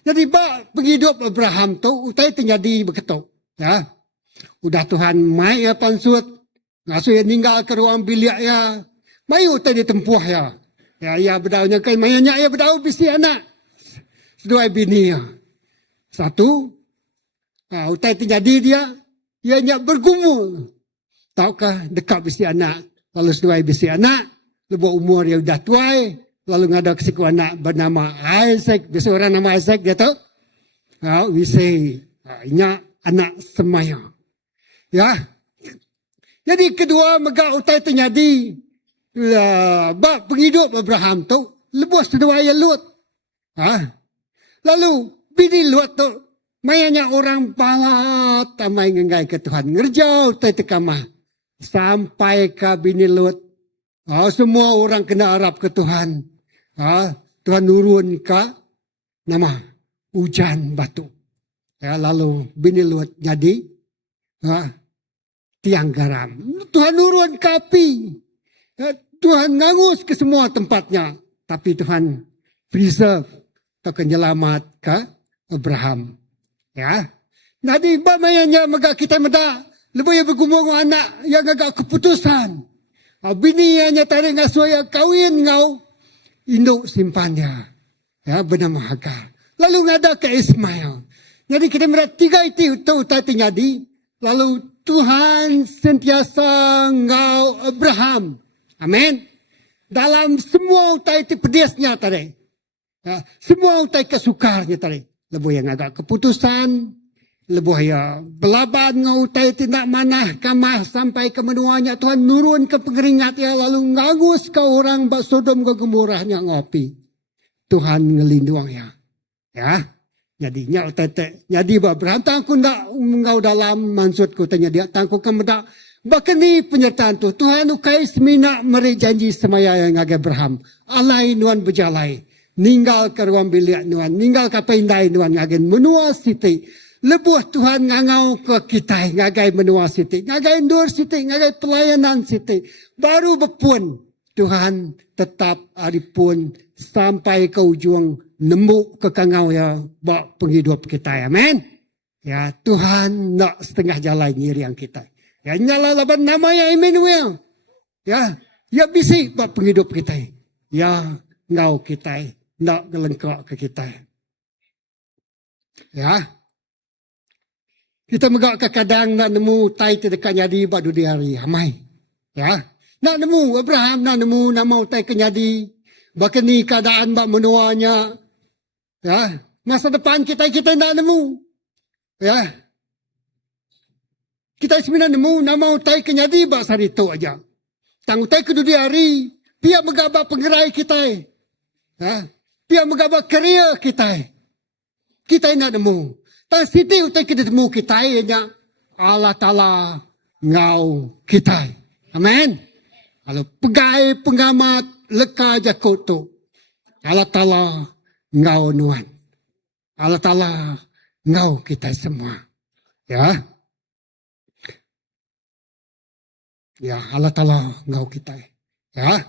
Jadi, penghidup Abraham tu utai terjadi begitu. Ya, Udah Tuhan mai ya pansut. Ngasu ya ninggal ke ruang bilik ya. Mai utai ditempuh ya. Ya berdaunya kan mayanya ya berdau bisi anak. Sedua bini ya. Satu. Utai terjadi dia. Ianya bergumul. Tahukah dekat bisi anak. Lalu sedua bisi anak. Lebuh umur yang udah tuai. Lalu ngada kesiku anak bernama Isaac. Biasa orang nama Isaac dia tahu. Wisi. Inya anak semaya. Ya. Jadi kedua mega utai terjadi. Bak penghidup Abraham tu. Lebuh sedua yang Lut. Lalu bini Lut tu. Mayanya orang pala tamai ngengai ke Tuhan. Ngerjau utai tekamah. Sampai ke bini Lut. Semua orang kena harap ke Tuhan. Tuhan nurun ke nama hujan batu. Lalu bini Lut jadi tiang garam. Tuhan nurun ke api. Tuhan ngangus ke semua tempatnya. Tapi Tuhan preserve atau penyelamat ke Abraham. Ya. Jadi bamayanya mega kita meda. Lebih yang bergumung anak yang agak keputusan. Bini yang tarik ngasuh yang kawin ngau. Induk simpannya. Ya, bernama Hagar. Lalu ngada ke Ismail. Jadi kita melihat tiga itu tadi jadi. Lalu Tuhan sentiasa ngau Abraham. Amin. Dalam semua utai itu pedesnya tadi. Ya, semua utai kesukarnya tadi. Lebih yang agak keputusan. Lebih ya belaban ngau utai tidak manah kamah sampai ke menuanya. Tuhan nurun ke pengeringat ya. Lalu ngagus ke orang bak Sodom ke Gomorrahnya ngopi. Tuhan ngelindung ya. Ya. Jadinya tete. Jadi Abraham tangku ndak ngau dalam maksudku tanya dia tangku kemedak. Bahkan ni penyertaan tu Tuhan ukai semina meri janji semaya yang agak Abraham. Alai nuan berjalai. Ninggal ke ruang bilik nuan. Ninggal ke pendai nuan ngagen menua siti. Lebuh Tuhan ngangau ke kita. Ngagai menua siti. Ngagai nur siti. Ngagai pelayanan siti. Baru berpun. Tuhan tetap aripun sampai ke ujung nembuk ke kangau ya. Bak penghidup kita. Amin. Ya Tuhan nak setengah jalan nyiri yang kita. Ya nyala laban namanya Emmanuel. Ya bisi bak penghidup kita. Ya ngau kita. Nak gelengkak ke kita. Ya. Kita megak ke kadang nak nemu tai terdekat jadi bak dudi hari. Amai. Ya. Nak nemu Abraham nak nemu nama tai kenyadi. Bahkan ni keadaan bak menuanya. Ya. Masa depan kita nak nemu. Ya. Kita sebenarnya nemu nama utai kenyadi bak sarito aja. Tang utai kedudi hari. Pihak megabak penggerai kita. Ya. Pihak megabak kerja kita. Kita nak nemu. Tang siti utai kita temu kita. Allah Ta'ala ngau kita. Amin. Kalau pegai pengamat leka jakut tu. Allah Ta'ala ngau nuan. Allah Ta'ala ngau kita semua. Ya. Ya Allah Ta'ala ngau kita. Ya.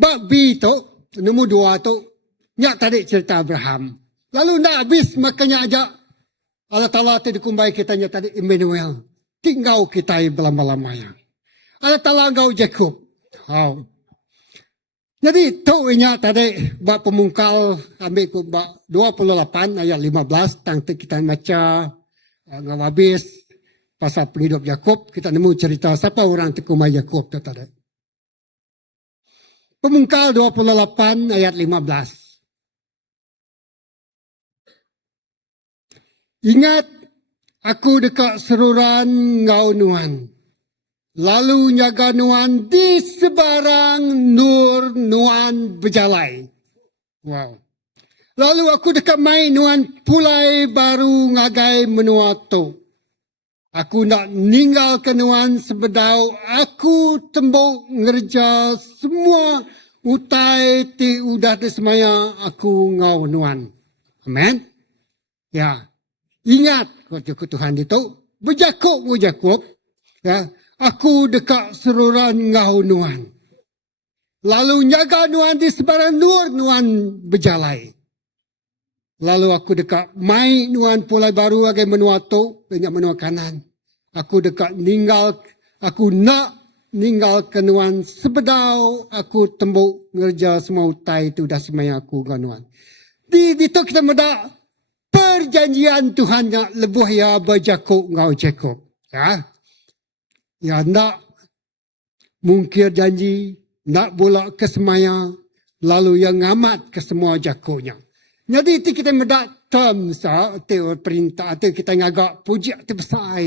Bab B tu, nombor 2 tu, nyak tadi cerita Abraham. Lalu nak habis makanya aja Allah Ta'ala tadi kumbai kita nyak tadi Emmanuel. Tinggal kita berlama-lamanya. Allah Ta'ala ngau Jacob. Jadi tu nyak tadi bab pemungkal ambil ku bab 28 ayat 15 tang kita baca ngau habis pasal penghidup Yakub, kita nemu cerita siapa orang tekumai Yakub tu tadi. Pemungkal 28 ayat 15. Ingat, aku dekat seruran ngau nuan. Lalu nyaga nuan di sebarang nur nuan berjalai. Wow. Lalu aku dekat mai nuan pulai baru ngagai menua tu. Aku nak ninggal ke nuan sebedau aku tembok ngerja semua utai ti udah disemaya aku ngau nuan. Amen. Ya. Ingat kata Tuhan itu berjakuk. Ya. Aku dekat seruran ngau nuan. Lalu nyaga nuan di sebarang nur nuan berjalai. Lalu aku dekat mai nuan pulai baru agai menua tu, banyak menua kanan. Aku dekat aku nak ninggal kenuan sebedau, aku tembuk ngerja semua utai tu dah semaya aku kanuan. Di tu kita medak perjanjian Tuhan yang lebuh ya berjakuk ngau Jacob. Ya. Ya nak mungkir janji, nak bolak ke semaya, lalu yang ngamat ke semua jakuknya. Jadi itu kita medak terms, perintah, itu kita ngagak puji terbesar.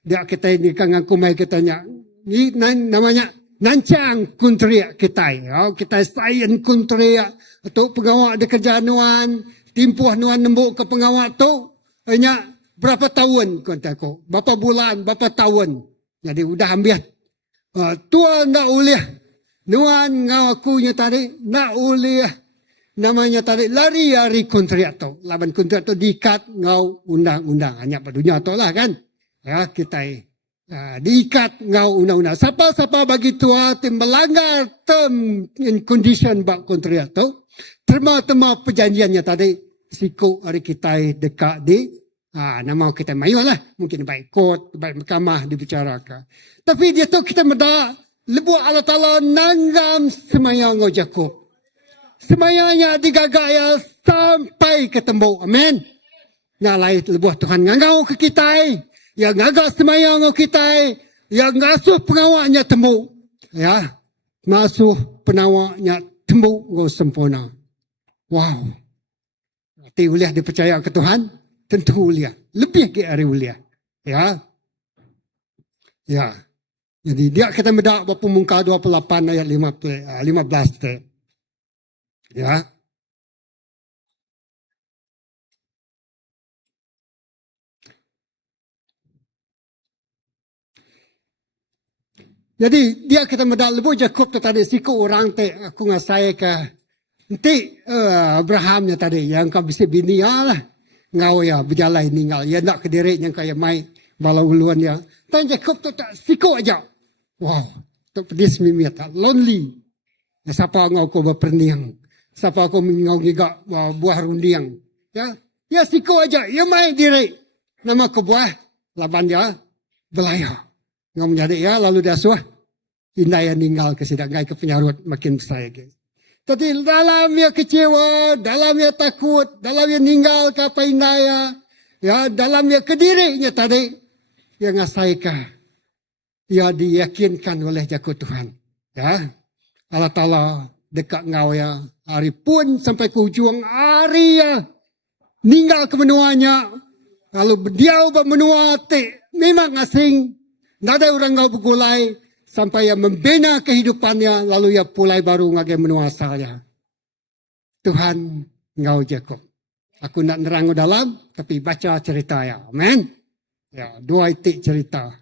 Dia kita ini kan ngaku mai katanya, ni namanya nancang kuntria kita. Kita sayan kuntria atau pengawal di kerjaan nuan, timpuh nuan nembuk ke pengawal tu, hanya berapa tahun kataku, berapa bulan, berapa tahun. Jadi udah ambil. Tuan nak ulih, nuan ngau akunya tadi, nak ulih, namanya tadi lari-lari kontrak tu. Laban kontrak tu diikat ngau undang-undang. Hanya pada dunia tu lah kan. Ya, kita diikat ngau undang-undang. Siapa-siapa bagi tua melanggar term and condition bak kontrak tu. Terma-terma perjanjiannya tadi. Siku hari kita dekat di nama kita mayu lah. Mungkin baik kot, baik mahkamah dibicarakan. Tapi dia tu kita medak lebuh Allah Ta'ala nanggam semaya ngau Jacob. Semayanya digagaya sampai ke tembok. Amin. Nyalai lebuh Tuhan ngangau ke kita. Yang ngagak semaya ngau kita. Yang ngasuh pengawaknya tembok. Ya. Ngasuh penawaknya tembok ngau sempurna. Wow. Hati uliah dipercaya ke Tuhan. Tentu uliah. Lebih ke hari uliah. Ya. Ya. Jadi dia kita medak bapa muka 28 ayat 15. Ya. Jadi dia kita medak lebu Jacob tu tadi siku orang te aku ngasai ke nanti Abrahamnya tadi yang kau bisa bini lah ngau ya berjalan ninggal ya nak ke diri yang kaya mai bala uluan ya. Tan Jacob tu tak siku aja. Wow, tu pedis mimit lonely. Ya, siapa ngau ko berperniang. Siapa ko ngau giga buah rundiang. Ya siku aja ya mai diri. Nama ko buah laban dia belaya. Ngau menjadi ya lalu dia suah. Indaya ninggal ke sidang ke penyarut makin besar lagi. Tapi dalam ya kecewa, dalam ya takut, dalam ya ninggal ke apa indaya. Ya dalam ya kedirinya tadi. Yang ngasaikah. Ya diyakinkan oleh Jacob Tuhan. Ya. Allah Ta'ala dekat ngau ya. Hari pun sampai ke ujung hari ya. Ninggal ke menuanya. Lalu berdiau bermenua memang asing. Tidak ada orang ngau bergulai. Sampai yang membina kehidupannya. Lalu ya pulai baru ngagai menua asalnya. Tuhan ngau Jacob. Aku nak nerang dalam. Tapi baca cerita ya. Amen. Ya, 2 itik cerita.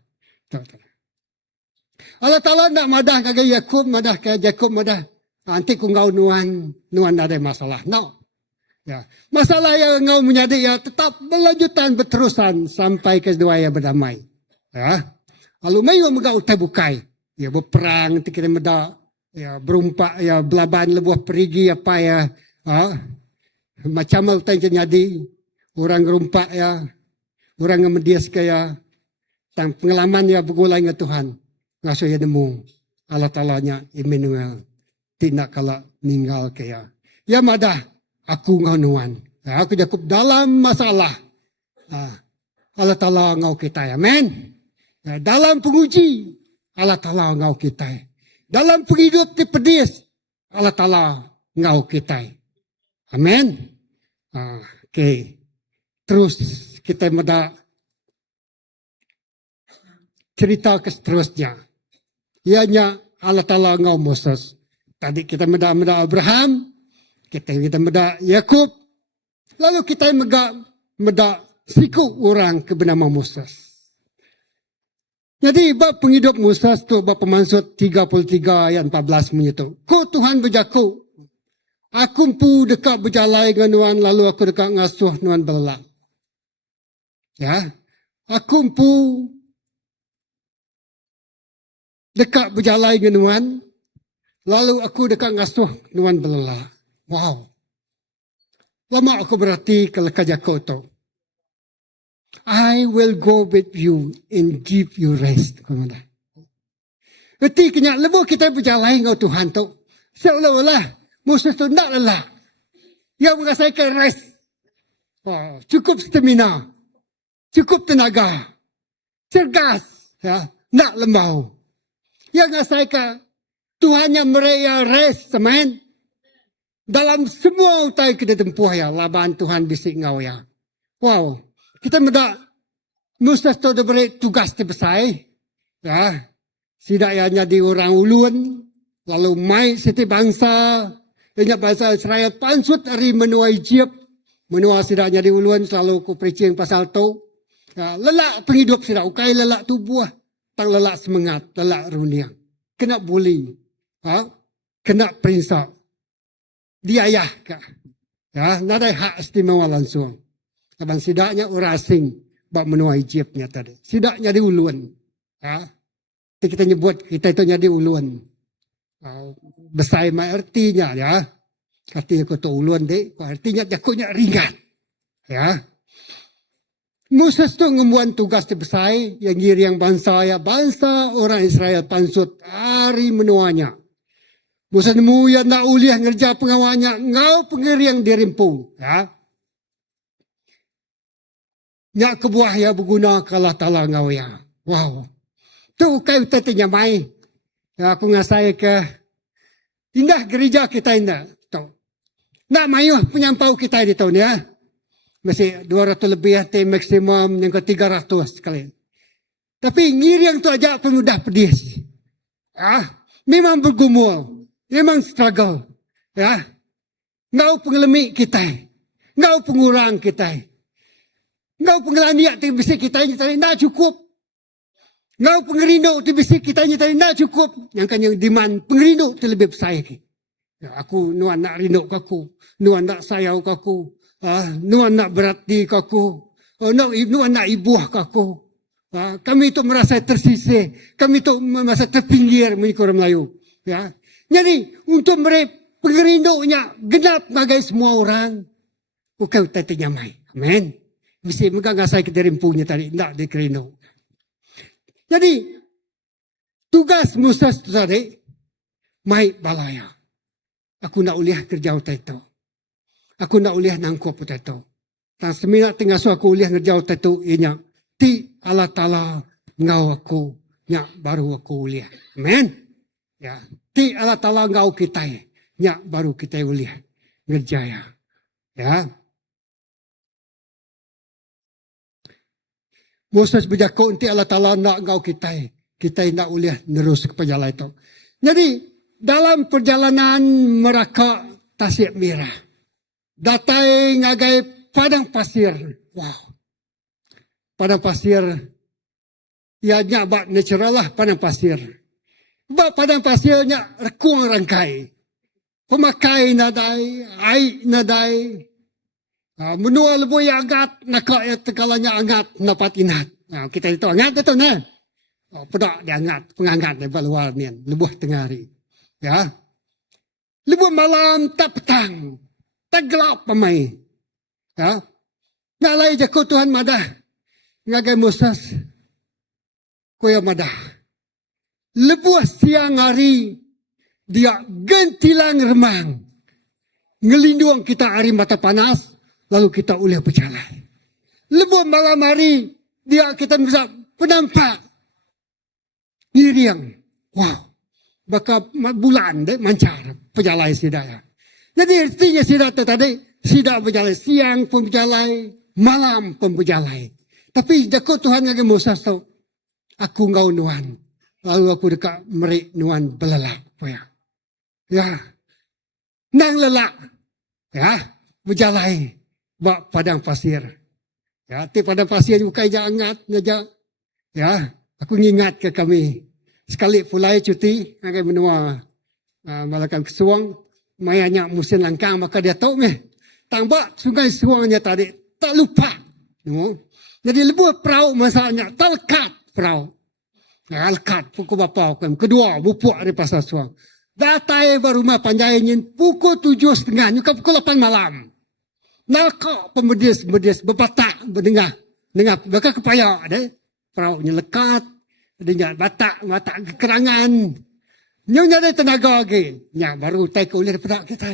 Allah Ta'ala nak madah ngagai Yakub. Madah ke Jacob madah. Nanti ku ngau nuan ada masalah. No. Ya. Masalah yang ngau menjadi ya tetap berlanjutan berterusan sampai kedua yang berdamai. Ya. Lalu mayu megau terbukai. Ya berperang nanti kita meda ya berumpak ya belaban lebuh perigi apa ya. Macam apa yang jadi orang gerumpak ya. Orang ngemedias kaya tang pengalaman ya bergulai dengan Tuhan. Ngasuh ya nemu Allah Ta'ala-nya Immanuel. Tidak kala ninggal kaya. Ya madah aku nganuan. Ya, aku Jacob dalam masalah. Allah Ta'ala ngau kita. Amen. Ya, dalam penguji Allah Ta'ala ngau kita. Dalam penghidup di pedis Allah Ta'ala ngau kita. Amen. Okay. Terus kita meda cerita ke seterusnya. Ianya Allah Ta'ala ngau Moses. Tadi kita meda Abraham. Kita meda Yakub. Lalu kita meda siku orang ke bernama Moses. Jadi bab penghidup Moses tu bab Pemansut 33 ayat 14 menyitu. Ko Tuhan berjaku. Aku pu dekat berjalan dengan nuan lalu aku dekat ngasuh nuan belak. Ya. Aku pu dekat berjalan dengan nuan lalu aku dekat ngasuh nuan belak. Wow. Lama aku berarti kalau kajako to. I will go with you and give you rest. Kumanda. Erti kena lebo kita berjalan dengan Tuhan tu. Seolah-olah Moses tu nak lelah. Yang merasakan rest. Oh, cukup stamina. Cukup tenaga. Cergas. Ya, nak lemau. Yang merasakan Tuhan yang mereka rest. Amen. Dalam semua utai kita tempuh ya. Laban Tuhan bisik ngau ya. Wow. Kita mendak Moses tu diberi tugas terbesar. Ya. Sidak yang jadi orang ulun. Lalu mai setiap bangsa. Ingat bangsa Israel pansut hari menua Egypt. Menua sidak jadi ulun. Selalu ku preaching pasal tu. Ya. Lelak penghidup sidak. Ukai lelak tu buah. Tang lelak semangat. Lelak runiang. Kena bully. Ha? Kena prinsip. Diayah ka. Ya, nadai hak istimewa langsung. Abang sidaknya orang asing bak menua Egyptnya tadi. Sidaknya di ulun. Ya. Kita nyebut kita itu jadi ulun. Besar mai artinya ya. Artinya ko to ulun dek, artinya jakunya ringan. Ya. Moses tu ngembuan tugas terbesar yang ngiri yang bangsa ya bangsa orang Israel pansut hari menuanya. Moses mu yang nak uliah ngerja pengawalnya ngau pengeriang dirimpung. Ya. Nyak kebuah ya berguna kalah tala ngau ya. Wow. Tu kai tetinya mai. Ya, aku ngasai ke indah gereja kita indah. Tu. Nak mayuh penyampau kita di tahun ya. Masih 200 lebih hati maksimum yang ke 300 sekali. Tapi ngiriang tu aja pemudah pedis. Ah, memang bergumul. Memang struggle. Ya. Ngau pengelemik kita. Ngau pengurang kita. Ngau pengelaniak ti bisik kita ni tadi nak cukup. Ngau pengerinduk ti bisik kita ni tadi nak cukup. Yang kan yang demand pengerinduk ti lebih besar lagi. Ya, aku nuan nak rinduk kaku. Nuan nak sayau kaku. Nuan nak berarti kaku. Nuan nak ibuah kaku. Kami tu merasa tersisih. Kami tu merasa terpinggir mengikut orang Melayu. Ya. Jadi untuk mereka pengerinduknya genap bagai semua orang. Bukan tetinya mai. Amin. Mesti megang asai kita rimpunya tadi. Tak dikerinduk. Jadi tugas Moses tu tadi. Mai balaya. Aku nak uliah kerja utai tu. Aku nak uliah nangkop utai tu. Dan seminat tengah su aku uliah kerja utai tu. Ianya. Ti Allah Ta'ala ngau aku. Nyak baru aku uliah. Amin. Ya. Ti Allah Ta'ala ngau kita. Nyak baru kita uliah. Ngerjaya. Ya. Moses berjakut nanti Allah Ta'ala nak ngau kita. Kita nak uliah nerus ke perjalanan itu. Jadi dalam perjalanan mereka Tasik Merah. Datai ngagai padang pasir. Wow. Padang pasir. Ya nyak natural lah padang pasir. Bak padang pasirnya rekung rangkai. Pemakai nadai, air nadai. Menua lebu yang angat, nakak yang tekalanya angat, dapat inat. Kita itu angat itu nah. Pedak dia angat, pengangat dia luar ni, lebuh tengah hari. Ya. Lebuh malam tak petang, tak gelap pemai. Ya. Nalai jago Tuhan madah. Ngagai Moses. Koya madah. Lebuh siang hari, dia gentilang remang. Ngelindung kita hari mata panas, lalu kita uliah berjalan. Lebuh malam hari, dia kita bisa penampak. Ngiriang. Wow. Baka bulan deh mancar perjalanan sidaya. Jadi artinya sidak tadi, sidak berjalan siang pun berjalan, malam pun berjalan. Tapi jago Tuhan ngagi Moses tu, aku ngau nuan. Lalu aku dekat merik nuan belelak. Ya. Nang lelak. Ya. Berjalan. Bak padang pasir. Ya. Di padang pasir bukan je angat. Ya. Aku ingat ke kami. Sekali pulai cuti. Akan menua. Malakan kesuang. Mayanya musim langkang. Maka dia tahu meh. Tambak sungai suangnya tadi. Tak lupa. Jadi lebuh perahu masalahnya. Tak lekat perahu. Alkat pukul bapa kan kedua bupuk dari pasar suang. Datai baru rumah panjainya pukul 7.30 nyuka pukul 8 malam. Nakak pemedis berbatak berdengar. Dengar bakal kepayak deh. Perauknya lekat. Dengar batak kekerangan. Nyonya ada tenaga lagi. Nya baru tai ke ulir pedak kita.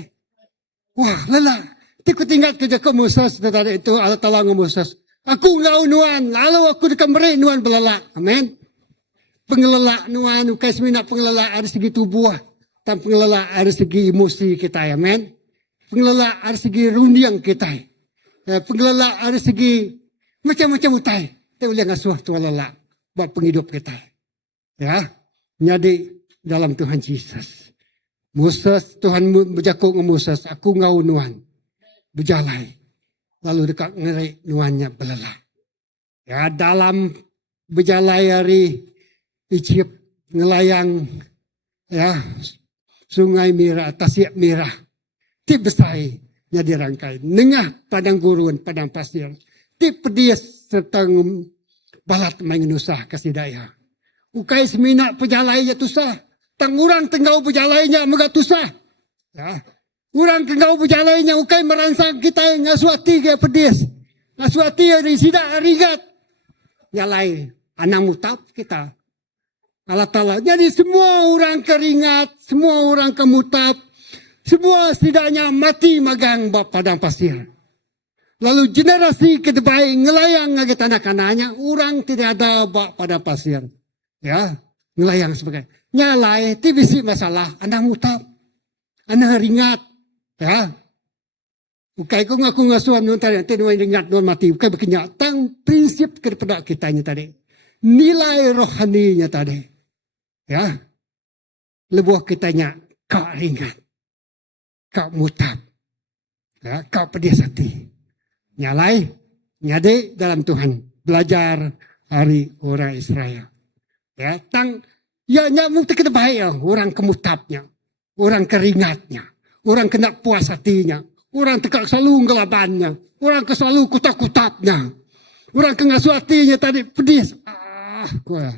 Wah, lelah. Tiku tinggal kerja ke Moses tadi itu Allah Taala Moses. Aku ngau nuan, lalu aku dekat mereka nuan belalak. Amin. Pengelelak nuan, ukai semina pengelelak dari segi tubuh. Dan pengelelak dari segi emosi kita. Amin. Pengelelak dari segi rundiang kita. Pengelelak dari segi macam-macam utai. Kita boleh ngasuh Tuhan lelak. Buat penghidup kita. Ya. Jadi dalam Tuhan Yesus. Moses, Tuhan berjakuk dengan Moses. Aku ngau nuan. Berjalai. Lalu dekat ngerik nuannya belelak. Ya, dalam berjalai hari Egypt ngelayang ya sungai Merah, Tasik Merah. Tip besai jadi rangkai. Nengah padang gurun, padang pasir. Tip pedis serta balat main nusah kasih daya. Ukai seminak pejalainya tusah. Tang urang tenggau pejalainya megah tusah. Ya. Urang tenggau pejalainya ukai merangsang kita ngasuati ke pedis. Ngasuati dari sidak rigat. Nyalai anak mutap kita. Allah Ta'ala. Jadi semua orang keringat, semua orang kemutap, semua setidaknya mati magang padang pasir. Lalu generasi kedepan ngelayang lagi tanah-kanahnya, orang tidak ada padang pasir. Ya, ngelayang sebagai. Nyalai, tibisi masalah, anak mutap, anak ringat. Ya, ukai ku ngaku ngasuhan nun tadi, nanti nuan ringat, nuan mati. Ukai berkenyatang prinsip kepada kitanya tadi. Nilai rohaninya tadi. Ya, lebuh kitanya kau ringat, kau mutap, ya, kau pedih hati. Nyalai, nyade dalam Tuhan. Belajar hari orang Israel. Ya, ya nyamuk kita baik ya. Orang kemutapnya, orang keringatnya, orang kena puas hatinya, orang tekak selalu ngelabannya, orang selalu kutak-kutapnya, orang kengasuh hatinya tadi pedih. Gua,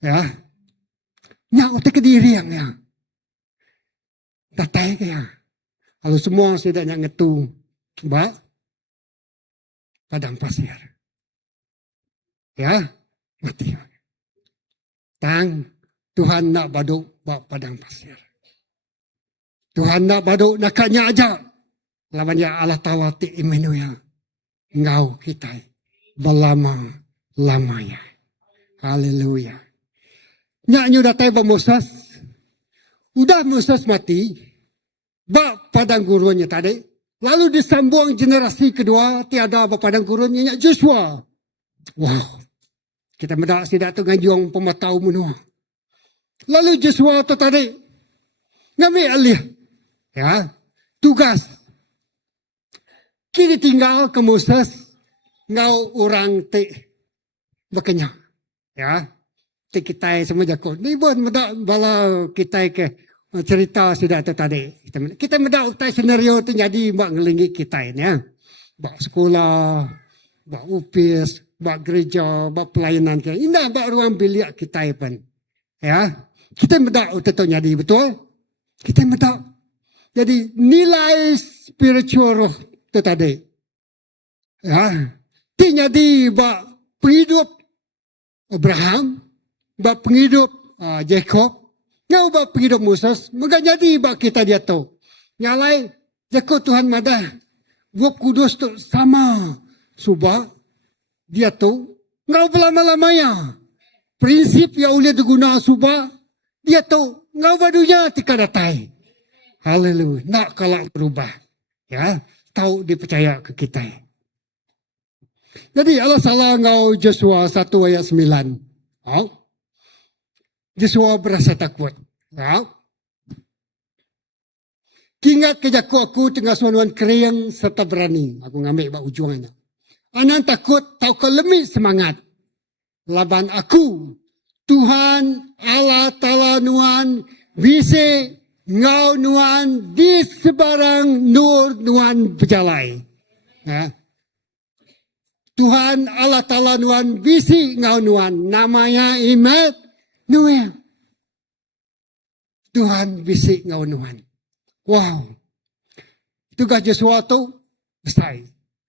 ya. Nyak utak kediri yang ya. Datai ya. Kalau semua sudah nyak ngetu. Mbak. Padang pasir. Ya. Mati. Tang. Tuhan nak baduk padang pasir. Tuhan nak baduk nakanya aja. Lawannya Allah Ta'ala ti Immanuel. Ngau kita. Belama-lamanya. Haleluya. Nyak udah tahu Moses. Udah Moses mati. Bak padang gurunnya tadi. Lalu disambung generasi kedua. Tiada bak padang gurunnya Nyak Joshua. Wow. Kita mendak sidak tu ngajung pematau menua. Lalu Joshua tu tadi. Ngambil alih. Ya. Tugas. Kini tinggal ke Moses. Ngau orang te. Berkenyak. Ya. Kita semua jakut. Ni pun mendak bala kita ke cerita sudah tu tadi. Kita mendak utai senario tu jadi buat ngelingi kita ini ya. Buat sekolah, buat upis, buat gereja, buat pelayanan kita. Ini buat ruang bilik kita pun. Ya. Kita mendak utai tu jadi betul. Kita mendak. Jadi nilai spiritual roh tu tadi. Ya. Ti jadi buat penghidup Abraham. Bak penghidup Jacob, ngau bak penghidup Moses, maka jadi bak kita dia tahu. Nyalai Jacob Tuhan madah, Roh Kudus tu sama, subah dia tahu. Ngau berlama-lamanya, prinsip yang boleh diguna subah dia tahu. Ngau badunya tika datai. Haleluya, nak kalau berubah, ya tahu dipercaya ke kita. Jadi Allah salah ngau Joshua 1 ayat 9. Oh. Joshua berasa takut. Ya. Kingat kejaku aku tengah suanuan kering serta berani. Aku ngambil bak ujungnya. Anak takut tahu kelemit semangat. Laban aku. Tuhan Allah Ta'ala nuan. Bisi ngau nuan. Di sebarang nur nuan berjalai. Ya. Tuhan Allah Ta'ala nuan. Bisi ngau nuan. Namanya Imet. Noel. Tuhan bisik ngau Nuhan. Wow. Itu gajah suatu. besar.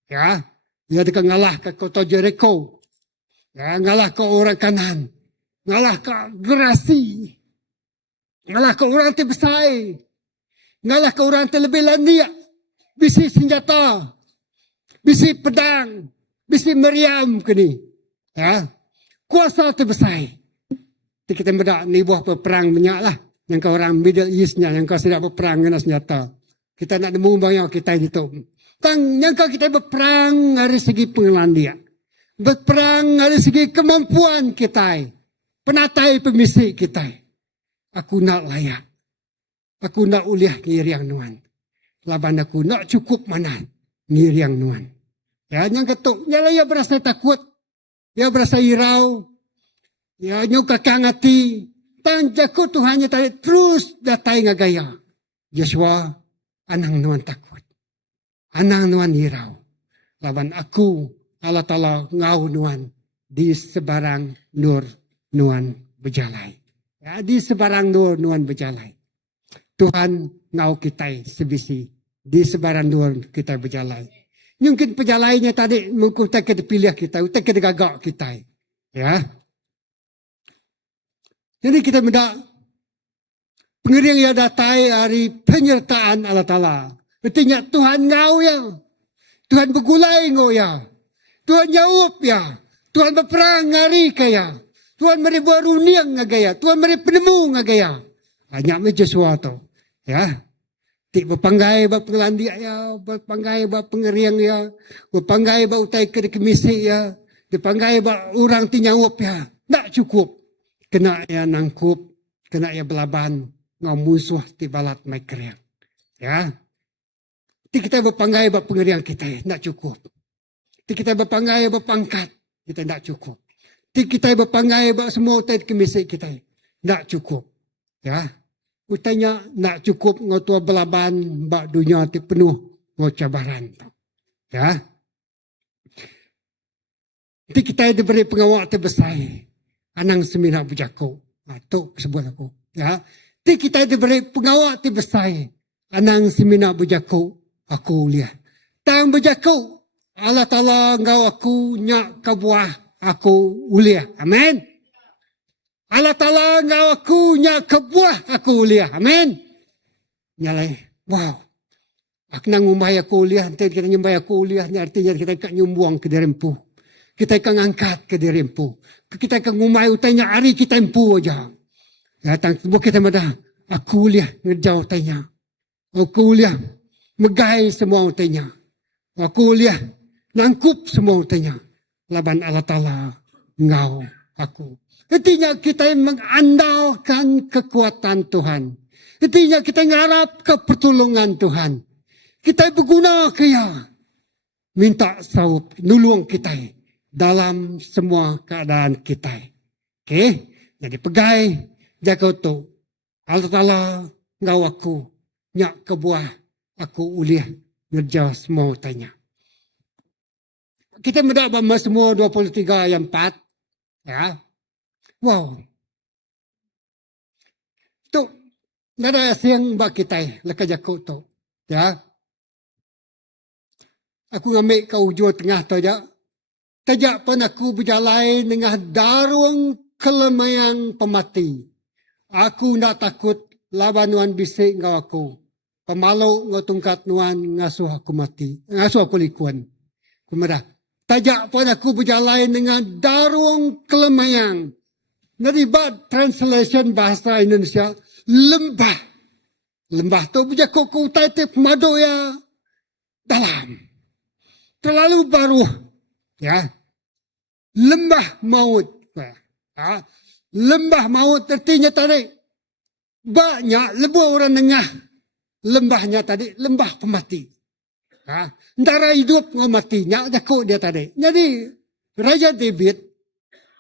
Ya, dia akan ngalah ke kota Jericho. Ya, ngalah ke orang kanan. Ngalah ke Gerasi. Ngalah ke orang yang besar. Ngalah ke orang yang lebih landia. Bisi senjata. Bisi pedang. Bisi meriam ke ni. Ya, kuasa terbesar. Kita berdak ni buah berperang banyak lah. Yang kau orang Middle East-nya, yang kau sedap berperang dengan senjata. Kita nak nemu banyak kita itu. Yang kau kita berperang dari segi pengenalan dia. Berperang dari segi kemampuan kita. Penatai pemisi kita. Aku nak layak. Aku nak uliah ngiriang nuan. Laban aku nak cukup mana ngiriang nuan. Ya, yang ketuk. Ya, ia berasa takut. Ia berasa irau. Ya, nyuka kangati. Tang jakut Tuhannya tadi terus datai ngagaya. Joshua, anang nuan takut. Anang nuan irau. Laban aku, Allah Ta'ala ngau nuan. Di sebarang nur nuan berjalai. Ya, di sebarang nur nuan berjalai. Tuhan ngau kita sebisi. Di sebarang nur kita berjalai. Mungkin perjalanannya tadi, mungkin kita pilih kita. Kita gagak kita. Ya. Jadi kita mendak pengeriang yang datai hari penyertaan Allah Ta'ala. Artinya Tuhan ngau ya. Tuhan bergulai ngau ya. Tuhan jawab ya. Tuhan berperang ngari kaya. Tuhan beri buah runiang ngagaya. Tuhan beri penemu ngagaya. Hanya macam sesuatu. Ya. Tik berpanggai bak pengelandi ya. Berpanggai bak pengeriang ya. Berpanggai bak utai kemisi ya. Berpanggai bak orang tinyawap ya. Tak cukup. Kena ya nangkup, kena ya belaban, ngau musuh ti balat mai keriang. Ya. Ti kita berpanggai bak pengeriang kita, tak cukup. Ti kita berpanggai bak pangkat, kita tak cukup. Ti kita berpanggai bak semua utai kemisi kita, tak cukup. Ya. Utainya tak cukup ngau tua belaban bak dunia ti penuh ngau cabaran. Ya. Ti kita diberi pengawal terbesar. Anang semina berjakau. Itu sebuah aku. Ya. Ti kita diberi pengawal ti besar. Anang semina berjakau. Aku lihat. Tang berjakau. Allah Ta'ala ngau aku nyak kabuah. Aku uliah. Amin. Allah Ta'ala ngau aku nyak kabuah. Aku uliah. Amin. Nyalai. Wow. Aku nang umay aku uliah. Nanti kita nyumbay aku uliah. Artinya kita ikat nyumbuang ke derempuh. Kita akan angkat ke diri empu. Kita akan ngumai utainya hari kita empu aja. Ya, tangkap kita madah. Aku lihat ngejau utainya. Aku lihat megai semua utainya. Aku lihat nangkup semua utainya. Laban Allah Ta'ala ngau aku. Artinya kita mengandalkan kekuatan Tuhan. Artinya kita ngarap ke pertolongan Tuhan. Kita berguna kaya. Minta saup, nulung kita. Dalam semua keadaan kita. Okay? Jadi pegai, jaga tu. Allah Ta'ala ngau aku. Nyak kebuah, aku uliah. Ngerja semua tanya. Kita mendapat semua 23 ayat 4. Ya. Wow. Tu. Nada siang bak kita. Leka jaga tu. Ya. Aku ngambil ke ujung tengah tu aja. Tajak pun aku berjalan dengan darung kelemayan pemati. Aku nak takut lawan nuan bisik ngau aku. Pemalu ngau tungkat nuan ngasuh aku mati. Ngasuh aku likuan. Kemudian. Tajak pun aku berjalan dengan darung kelemayan. Naribat translation bahasa Indonesia. Lembah. Lembah tu berjakuk ku taitip madu ya. Dalam. Terlalu baru. Ya, lembah maut. Ya. Lembah maut artinya tadi banyak lebih orang nengah. Lembahnya tadi lembah pemati. Ya. Antara hidup dengan matinya jakuk dia tadi. Jadi Raja David,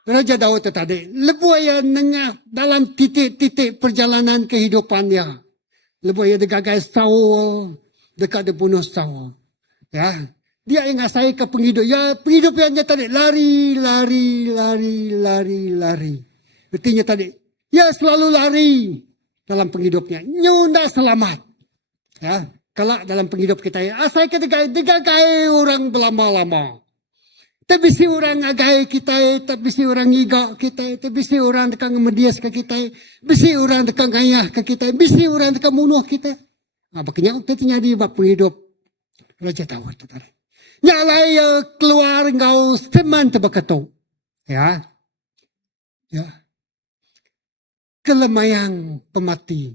Raja Daud tadi lebih yang nengah dalam titik-titik perjalanan kehidupannya. Lebih yang degagai Saul, dekat dibunuh Saul. Ya. Dia ingat saya ke penghidup. Ya, penghidupannya tadi lari. Artinya tadi, ya selalu lari dalam penghidupnya. Nyunda selamat. Ya, kelak dalam penghidup kita. Asal kita digagai orang berlama-lama. Tapi si orang agai kita, tapi si orang igak kita, tapi si orang dekat medias ke kita, bisi orang dekat gayah ke kita, bisi orang dekat munuh kita. Makanya kita nyari bab penghidup Raja Tawar. Nyalai keluar ngau teman terbakato. Ya. Kelemayang pemati.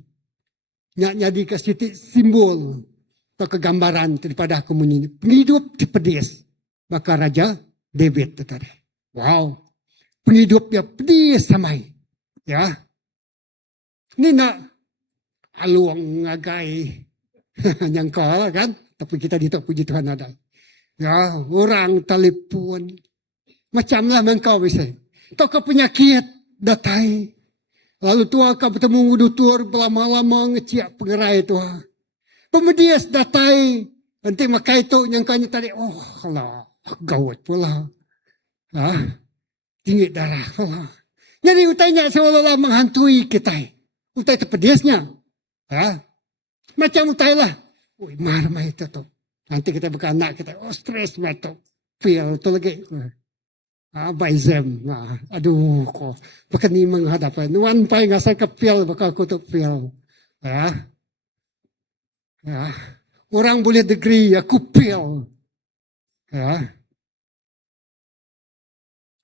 Nyadi ke sitik simbol atau kegambaran daripada komunitas. Penghidup dipedis. Maka Raja David tadi. Wow. Penghidup dia pedis samai. Ya. Ini nak aluang ngagai. Nyangka kan. Tapi kita ditok puji Tuhan ada. Ya. Orang telepon. Macamlah mengkau bisa. Tok penyakit datai. Lalu tua akan bertemu doktor berlama-lama ngeciak pengerai tua. Pemedias datai. Nanti makai itu nyangkanya tadi. Oh Allah. Gawat pula. Tinggi darah pula. Jadi utainya seolah-olah menghantui kita. Utai terpedisnya. Macam utai lah. Marah itu tu. Nanti kita bukan anak kita. Oh stres betul. Feel tu lagi. Baizem. Aduh kok. Bukan ni menghadapan. Nuan pai ngasai ke feel. Bakal aku tu feel. Orang boleh degree. Aku feel.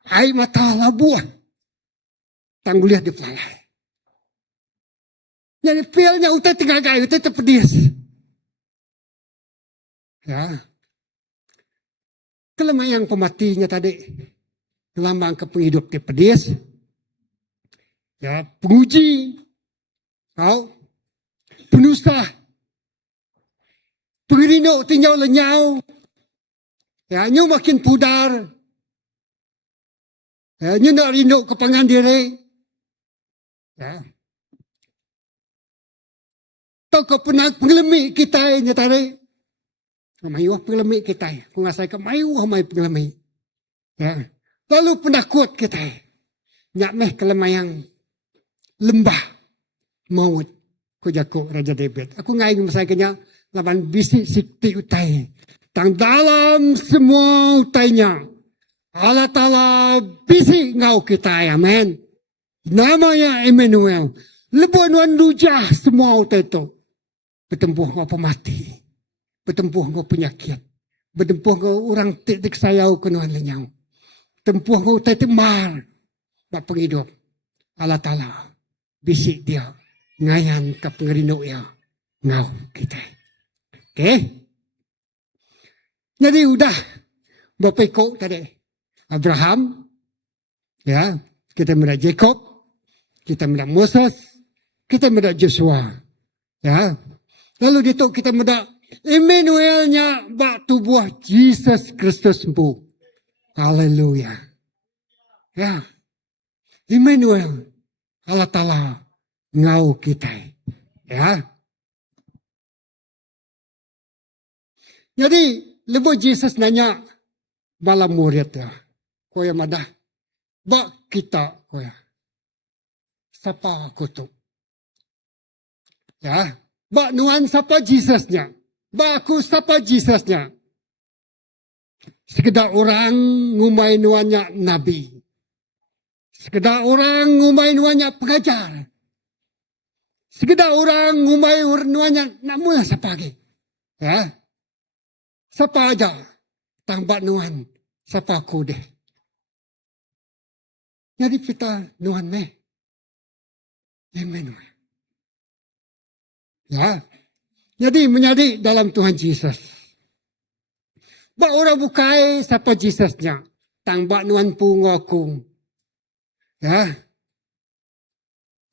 Ai mata labuan. Tangguliah di pelalai. Jadi feelnya utai tengah gaya. Utai terpedis. Kelemahan pematinya tadi. Lambang ke penghidup di pedis. Penguji. Penusah. Pengerino tinggal lenyau. Nyu makin pudar. Nyu nak rindu ke pangan diri. Toko penak pengelemi kita nya tadi. Mayu pengelemi kita. Pengasai ke mayu hamai pengelemi. Lalu penakut kita. Nyak meh kelemayan lembah maut. Ko jako Raja David. Aku ngai masakanya lawan bisi sikti utai. Tang dalam semua utainya. Allah Ta'ala bisi ngau kita. Amen. Namanya Emmanuel. Lebuan lujah semua utai itu. Bertempuh ngau pemati. Bertempuh ngau penyakit. Bertempuh ngau orang tik sayau kenuan lenyau. Tempuh ngau utai temar. Bak penghidup. Allah Ta'ala bisi dia. Ngayan ke pengerino ya. Ngau kita. Okay. Jadi udah. Bapak Iko tadi. Abraham, kita melihat Jacob, kita melihat Moses, kita melihat Joshua, lalu itu kita melihat Emmanuelnya bak tubuh Jesus Kristus sembuh, haleluya, Emmanuel, Allah Ta'ala ngau kita, Jadi lepas Jesus nanya malam murid Koya madah. Bak kita koya. Sapa aku tu. Bak nuan sapa Jesusnya. Bak aku sapa Jesusnya. Sekedar orang ngumai nuannya nabi. Sekedar orang ngumai nuannya pengajar. Sekedar orang ngumai nuannya namun sapa lagi. Sapa aja. Tambah nuan. Sapa aku deh. Jadi kita nuan meh. Emmanuel. Jadi menjadi dalam Tuhan Yesus. Bak orang bukai siapa Yesusnya. Tambah nuan pun aku.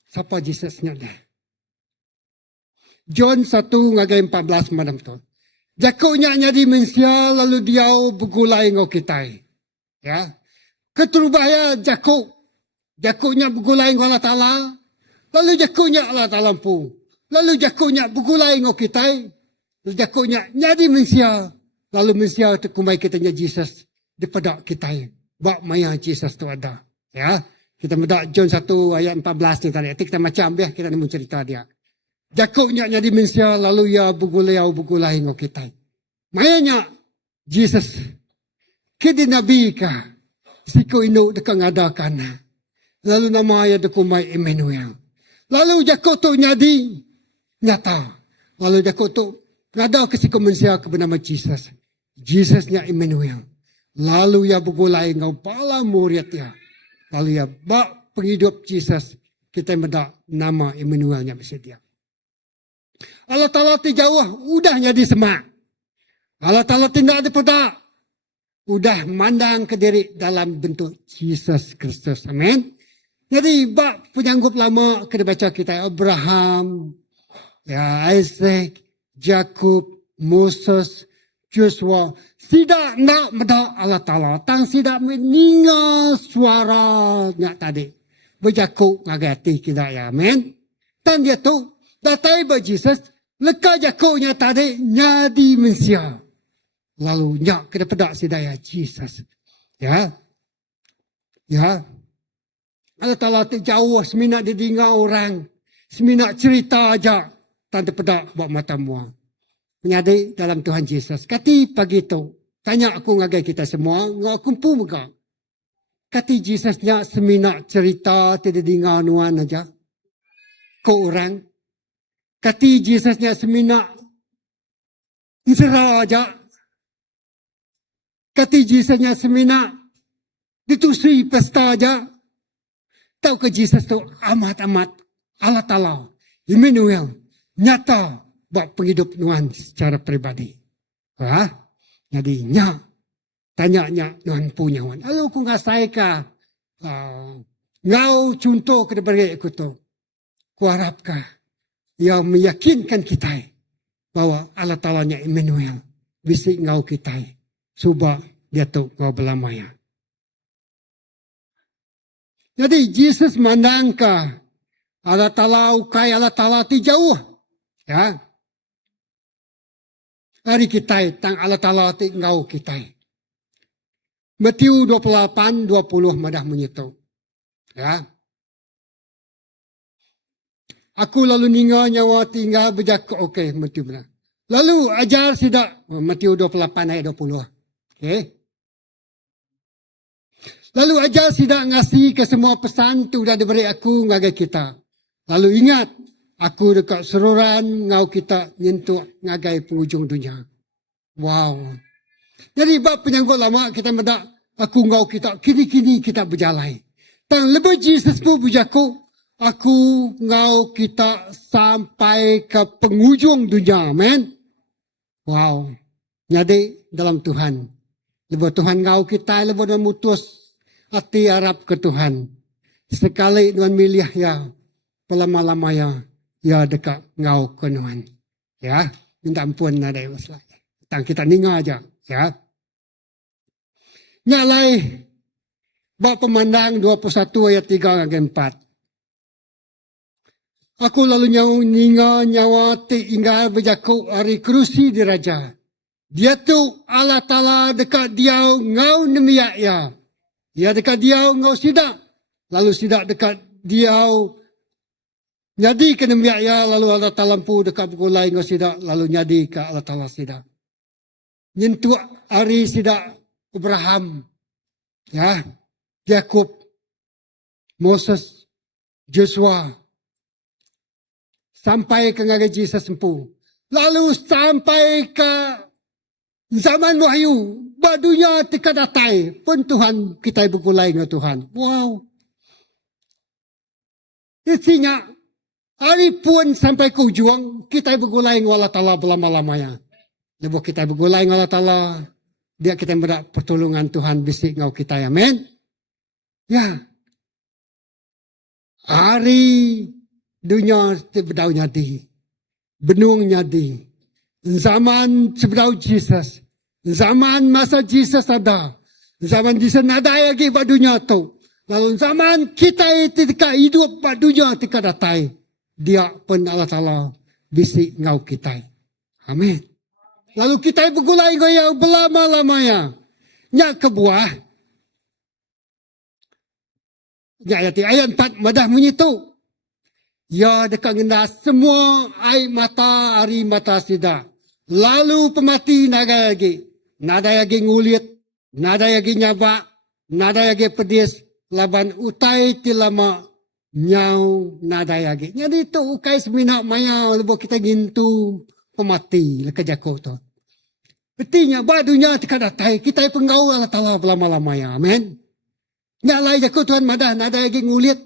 Siapa Yesusnya deh. John 1 ngagai 14 malam tu. Jakuknya jadi manusia lalu dia bergulai ngau kita. Keterubahnya Jakub. Jakubnya bergulai ngau Allah Ta'ala. Lalu Jakubnya Allah Ta'ala pun. Lalu Jakubnya bergulai ngau kita. Lalu Jakubnya jadi manusia. Lalu manusia itu kumai kitanya Jesus. Daripada kita. Bak maya Jesus tu ada. Kita mendak John 1 ayat 14 ni tadi. Kita macam biar kita nak cerita dia. Jakoknya jadi manusia lalu ia begulai ngau kita. Mayanya Jesus kedi nabi ka siko ino deka ngadakan. Lalu nama ia dekumai Emmanuel. Lalu jakok tu nyadi nyata. Lalu jakok tu ngada ke siko manusia ke bernama Jesus. Jesusnya Emmanuel. Lalu ia begulai ngau pala murid ya. Lalu ia bak penghidup Jesus. Kita mendak nama Emmanuelnya bersedia. Allah Ta'ala ti jauh, udah jadi semak. Allah Ta'ala tidak ada pedak. Udah mandang ke diri dalam bentuk Jesus Kristus. Amin. Jadi bak penyanggup lama kena baca kita Abraham, ya Isaac, Jacob, Moses, Joshua. Tidak nak medak Allah Ta'ala. Tang tidak meninggal suaranya tadi. Berjakuk ngagati kita ya. Amin. Dan dia tu datai ba Jesus. Leka jakuknya tadi nyadi manusia. Lalu nyak kena pedak si daya Jesus. Ya. Ya. Allah Ta'ala jauh semina didengar orang. Semina cerita aja. Tanda pedak buat mata mua. Menyadi dalam Tuhan Yesus. Kati pagi tu. Tanya aku ngagai kita semua. Ngak kumpu muka. Kati Yesusnya semina cerita tidak dengar nuan aja. Kau orang. Kati Jesusnya semina serah aja. Kati Jesusnya semina ditusi pesta aja. Tahu ke Jesus tu amat-amat Allah Ta'ala. Emmanuel. Nyata buat penghidup Nuhan secara pribadi. Wah, jadi nyak. Tanya-nya Nuhan punya wan. Lalu aku ngasai ka. Ngau contoh ke depan aku tu. Kuharapkah yang meyakinkan kita bahwa Allah Ta'ala-nya Emmanuel bisik ngau kita subah dia tu ngau belamaya. Jadi Jesus mandang ke Allah Ta'ala ukai Allah Ta'ala ti jauh. Ya. Hari kita tang Allah Ta'ala ti ngau kita. Matius 28:20 madah menyitu. Ya. Aku lalu ninggal nyawa tinggal berjaga. Okey, Matius benar. Lalu ajar sidak. Matius 28 ayat 20. Okey. Lalu ajar sidak ngasih ke semua pesan tu dah diberi aku ngagai kita. Lalu ingat. Aku dekat seruran ngau kita nyentuh ngagai penghujung dunia. Wow. Jadi bab penyangkut lama kita mendak. Aku ngau kita. Kini-kini kita berjalan. Tang lebih Jesus tu berjaku. Aku ngau kita sampai ke penghujung dunia. Amen. Wow. Jadi dalam Tuhan. Lepas Tuhan ngau kita. Lepas Tuhan mutus hati harap ke Tuhan. Sekali Tuhan milih ya. Pelama-lama ya. Ya dekat ngau ke Tuhan. Ya. Minta ampun ada yang masalah. Tang kita ninga aja. Ya. Nyalai. Bab pemandang 21 ayat 3 dan 4. Aku lalu nyawa tinggal berjakuk hari kerusi di raja. Dia tu Allah Ta'ala dekat dia ngau nemiak ya. Dia dekat dia ngau sidak. Lalu sidak dekat dia nyadi ke nemiak ya. Lalu Allah Ta'ala pu dekat pukul lain ngau sidak. Lalu nyadi ke Allah Ta'ala sidak. Nyentuh hari sidak Abraham. Ya. Jacob. Moses. Joshua. Sampai ke ngagai Jesus sempu. Lalu sampai ke zaman wahyu. Badunya tika datai. Pun Tuhan kita bergulai dengan Tuhan. Wow. Isinya. Hari pun sampai ke ujung. Kita bergulai dengan Allah Ta'ala berlama-lamanya. Lepas kita bergulai dengan Allah Ta'ala. Dia kita mendapat pertolongan Tuhan bisik ngau kita. Amin. Ya. Hari dunia sebedau nyadi. Benung nyadi. Zaman sebedau Jesus. Zaman masa Jesus ada. Zaman Jesus ada lagi pada dunia tu. Lalu zaman kita ketika hidup pada dunia ketika datai. Dia pun Allah Ta'ala bisik ngau kita. Amin. Lalu kita bergulai goyang belama-lamanya. Nyak kebuah. Nyak ayat 4 madah menyitu. Ya dekat ngena semua air mata hari mata sida. Lalu pemati naga lagi. Nada lagi ngulit. Nada lagi nyabak. Nada lagi pedis. Laban utai tilama nyau nada lagi. Jadi tu ukai semina maya lebo kita gintu pemati leka jako tu. Petinya badunya tikadatai kita penggau Allah Taala lama-lama ya. Amin. Nyalai jako Tuhan madah nada lagi ngulit.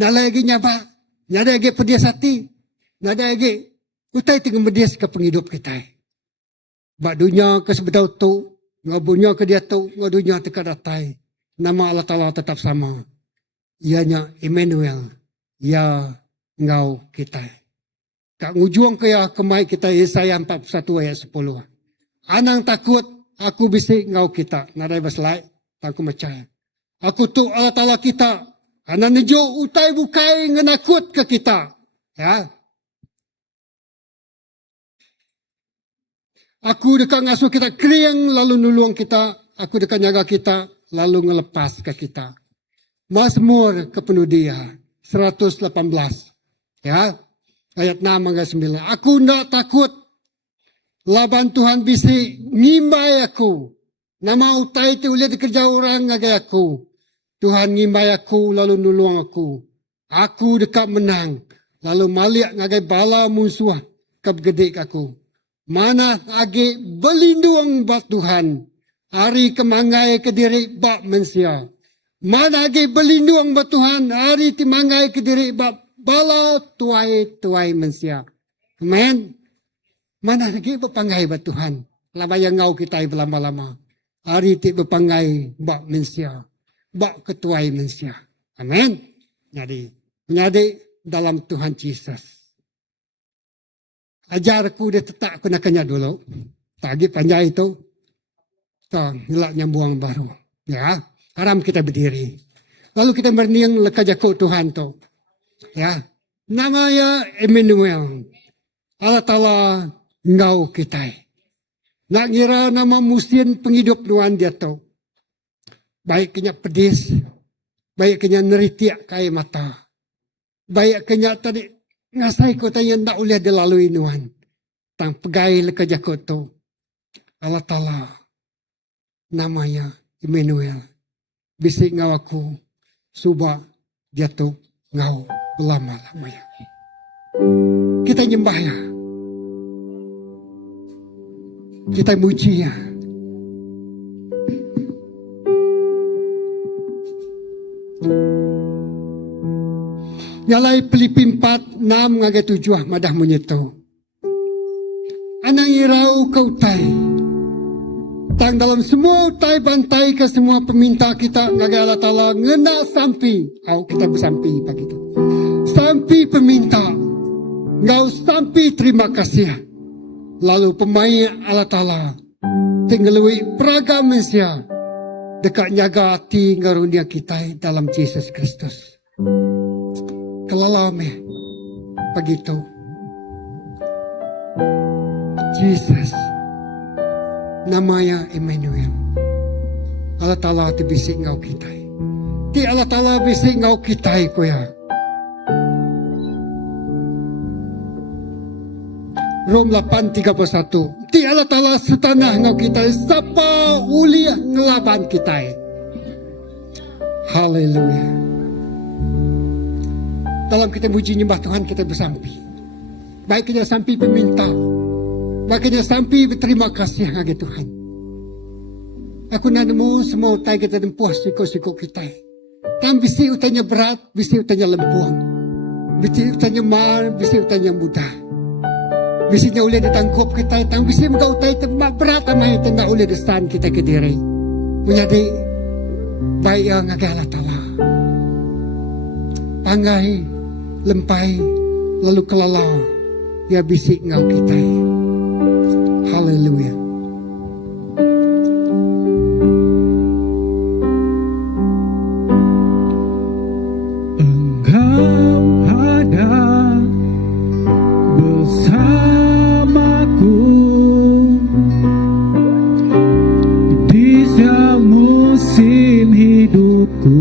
Nada lagi nyabak. Nada lagi pedis hati. Nada lagi utai tinggal medis ke penghidup kita. Badunya ke sebedau tu. Ngabunya ke dia tu. Ngadunya tikadatai. Nama Allah Ta'ala tetap sama. Ianya Emmanuel. Ya ngau kita. Kak ngujuang kaya kemai kita Yesaya 41 ayat 10. Anang takut aku bisik ngau kita. Nadai baslai. Aku percaya. Aku tu Allah Ta'ala kita. Anang nejo utai bukai ngenakut ke kita. Ya. Aku dekat ngasuh kita kriang lalu nuluang kita. Aku dekat jaga kita lalu ngelepas ke kita. Mazmur kepenuh dia 118. Ya. Ayat 6 hingga 9. Aku ndak takut. Laban Tuhan bisi ngimbai aku. Nama utai itu ulihat dikerja orang ngagai aku. Tuhan ngimbai aku lalu nulung aku. Aku dekat menang. Lalu maliak ngagai bala musuh kebgedik aku. Mana agi berlindung buat Tuhan. Hari kemangai ke diri bak mensia. Mana agi berlindung buat Tuhan. Hari timangai ke diri bak bala tuai mensia. Amen. Mana lagi berpangai buat Tuhan. Lama yang ngau kita berlama-lama. Hari ti berpangai bak mensia. Bak ketuai mensia. Amen. Jadi dalam Tuhan Yesus. Ajarku dia tetap kenakannya dulu. Tadi panjang itu. Ngelaknya buang baru. Ya. Haram kita berdiri. Lalu kita berniang leka jaku Tuhan tu. Ya. Namanya Emmanuel. Allah Ta'ala ngau kita. Nak ngira nama musim penghidup Tuhan dia tu. Baik kena pedis. Baik kena neritiak kaya mata. Baik kena tadi. Ngasai ko tayo nak ulit dilalui Tuhan. Tang pegai leka jaku tu. Allah Ta'ala. Namanya Emmanuel. Bisik ngau aku. Suba dia tu ngau lama-lamanya. Kita nyembah ya. Kita muji ya. Nyalai Filipi 4, 6 ngagai 7 madah menyetu. Anang irau kau tai. Tang dalam semua tai bantai ke semua peminta kita ngagai Allah Ta'ala ngena sampi. Kita bersampi pagi itu. Sampi peminta. Ngau sampi terima kasih. Lalu pemain Allah Ta'ala. Tinggalui peragam manusia. Dekat nyaga hati ngarunia kita dalam Yesus Kristus. Kelalame begitu. Jesus namanya Emmanuel. Allah Ta'ala ti bisik ngau kita. Ti Allah Ta'ala bisik ngau kita ko ya. Rom 8:31. Ti Allah Ta'ala setanah ngau kita. Sapa uli ngelaban kita. Haleluya. Dalam kita muji nyembah Tuhan kita bersampi. Baik kita sampi peminta. Baik kita sampi berterima kasih kepada Tuhan. Aku nak nemu semua utai kita tempuh siku-siku kita. Tam bisi utainya berat, bisi utainya lempuang. Bisi utainya mal, bisi utainya mudah. Bisinya boleh ditangkup kita. Tam bisi muka utai temak berat ama itu nak boleh desan kita ke diri. Menjadi baik yang agak Allah Ta'ala. Pangai, lempai, lalu kelala. Ya bisik ngau kita. Haleluya. Engkau ada bersamaku di setiap musim hidupku.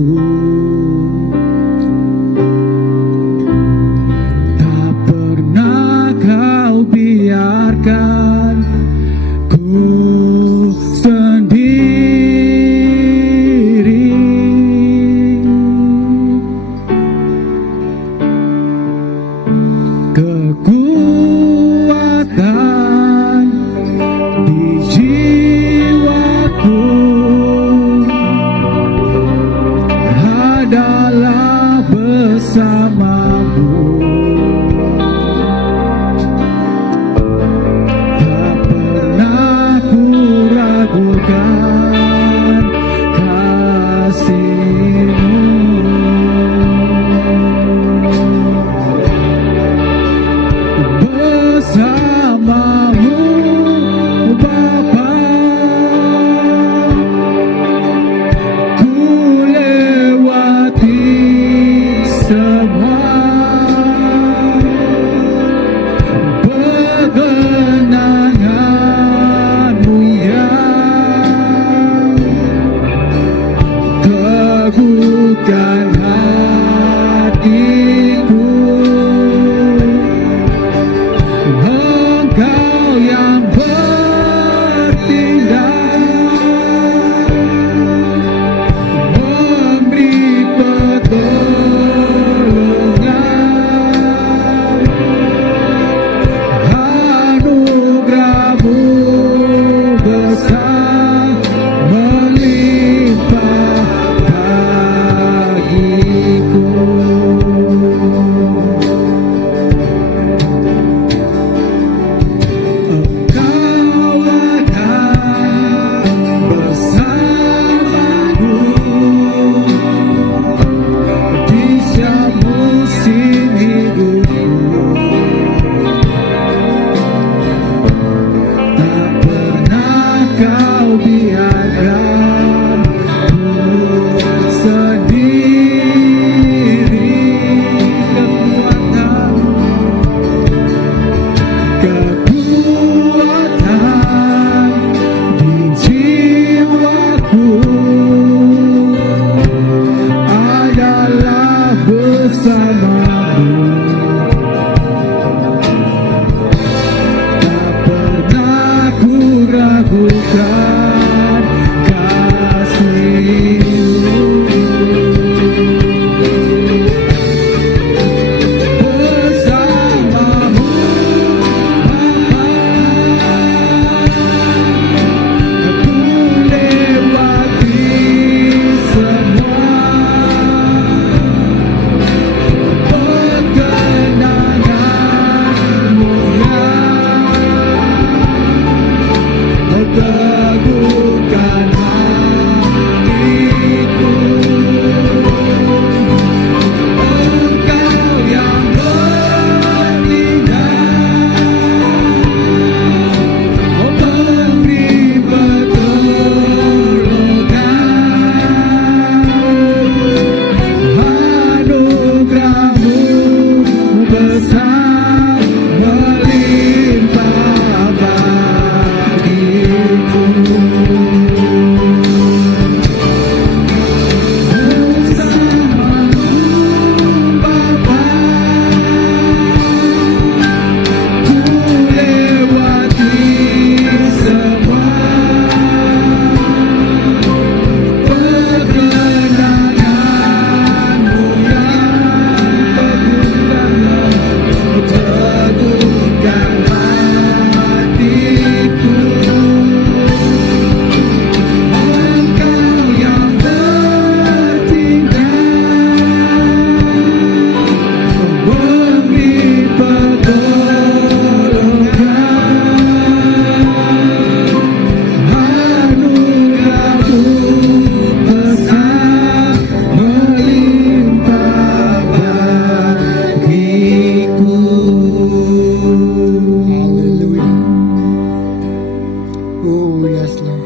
Yes, Lord.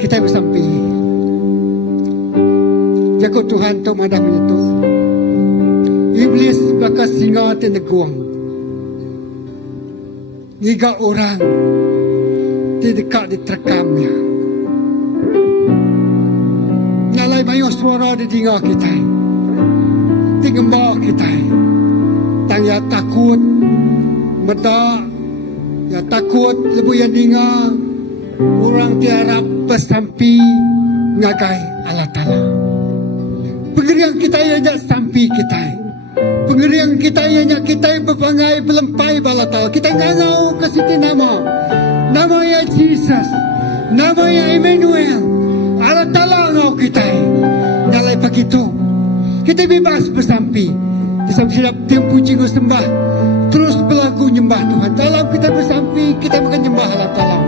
Kita bersampi. Jago Tuhan tu madah menyentuh. Iblis bakal singa teneguang. Tiga orang di dekat diterekamnya. Nalai mayu suara di dengar kita. Di gembak kita. Tang ya takut medak, ya takut lebu yang dengar. Orang tiarap bersampi ngagai Allah Ta'ala. Pengerian kita ianya sampi kita. Pengerian kita ianya kita berpangai belempai bala Ta'ala. Kita ngangau ke siti nama. Nama ya Jesus. Nama ya Emmanuel. Allah Ta'ala ngau kita. Nyalai begitu. Kita bebas bersampi. Kita siap tempu jigo sembah. Terus berlaku nyembah Tuhan. Dalam kita bersampi, kita akan nyembah Allah Ta'ala.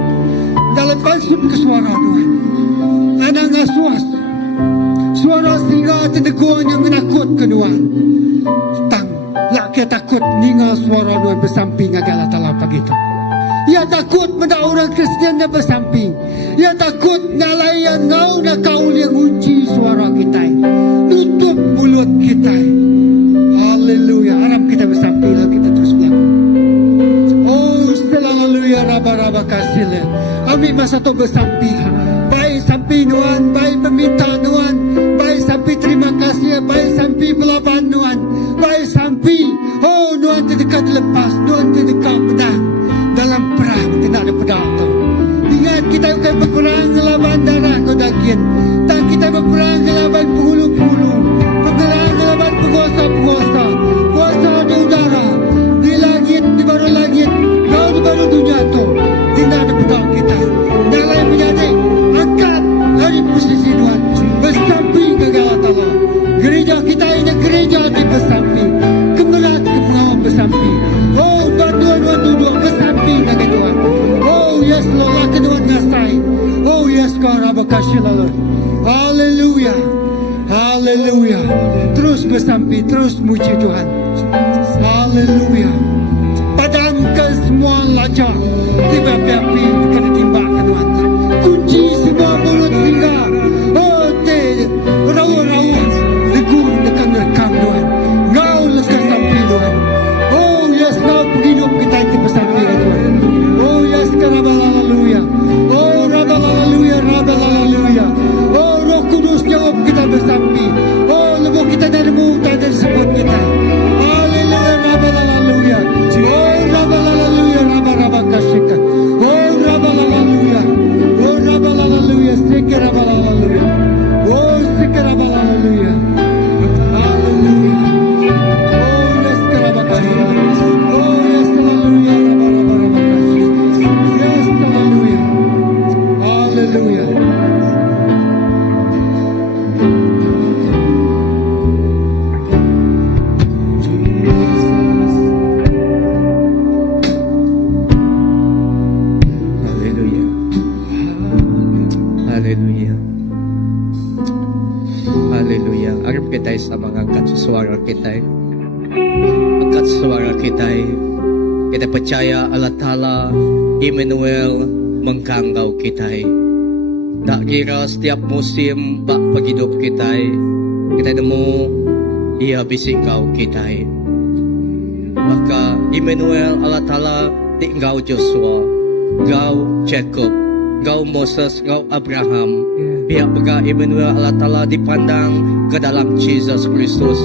Dalam pansum ke suara Tuhan. Anak ngasuas. Suara singa teneguan yang menakut ke Tuhan. Tang, lak kita takut ningal suara Tuhan bersamping agak Allah Ta'ala begitu. Ya takut pada orang Kristian yang bersamping. Ya takut ngalai yang ngau nak kau yang kunci suara kita. Tutup mulut kita. Haleluya. Harap kita bersamping lalu kita terus berlaku. Oh, haleluya. Raba-raba kasih. Ambil masa tu bersamping. Baik sampai Tuhan, baik meminta Tuhan, baik sampai terima kasih, baik sampai belaban Tuhan, baik sampai oh Tuhan terdekat lepas, Tuhan terdekat pedang dalam perang tidak ada pedang tu. Ingat kita bukan berperang lawan darah kau daging, tak kita berperang lawan penghulu-penghulu, berperang lawan penguasa-penguasa, kuasa di udara, di langit, di baru langit, kau di baru dunia tu, tidak ada pedang kita. Nyalai menjadi angkat dari posisi Tuhan bersamping ke Allah Ta'ala. Gereja kita ini gereja di bersamping, kemerat ke pengawal bersamping. Oh bantuan duduk bersamping dengan Tuhan. Oh yes Lord, laki Tuhan ngasai. Oh yes kau Rabba kasih Lord. Haleluya, haleluya. Terus bersamping, terus muji Tuhan. Haleluya. Padamkan semua lajang, tiba-tiba kena timbangkan Tuhan. Kunci semua mulut singa. Oh, rawa-rawa. Legu dekat rekam Tuhan. Ngau lekas sampai Tuhan. Oh, yes, ngau hidup kita itu bersampai Tuhan. Oh, yes, haleluya. Oh, haleluya, haleluya. Oh, Roh Kudus jawab kita bersampai. Oh, lebu kita dari muta dari sebut kita. Haleluya, haleluya. Oh, haleluya, raba-raba kasihkan. Oh, haleluya. Oh, haleluya, sikir haleluya. Oh, sikir haleluya. Haleluya. Oh, yes, keraba kasih. Oh, yes, haleluya, raba-raba kasih. Yes, haleluya. Haleluya. Haleluya. Haleluya. Haleluya. Harap kita sa mga angkat suara kita. Angkat suara kita. Kita percaya Allah Ta'ala Emmanuel mengkanggau kita. Tak kira setiap musim bak paghidup kita. Kita nemu ia bisikau kita. Maka Emmanuel Allah Ta'ala di engkau Joshua, engkau Jacob, engkau Moses, engkau Abraham. Biar bega Emmanuel Allah Ta'ala dipandang ke dalam Jesus Kristus.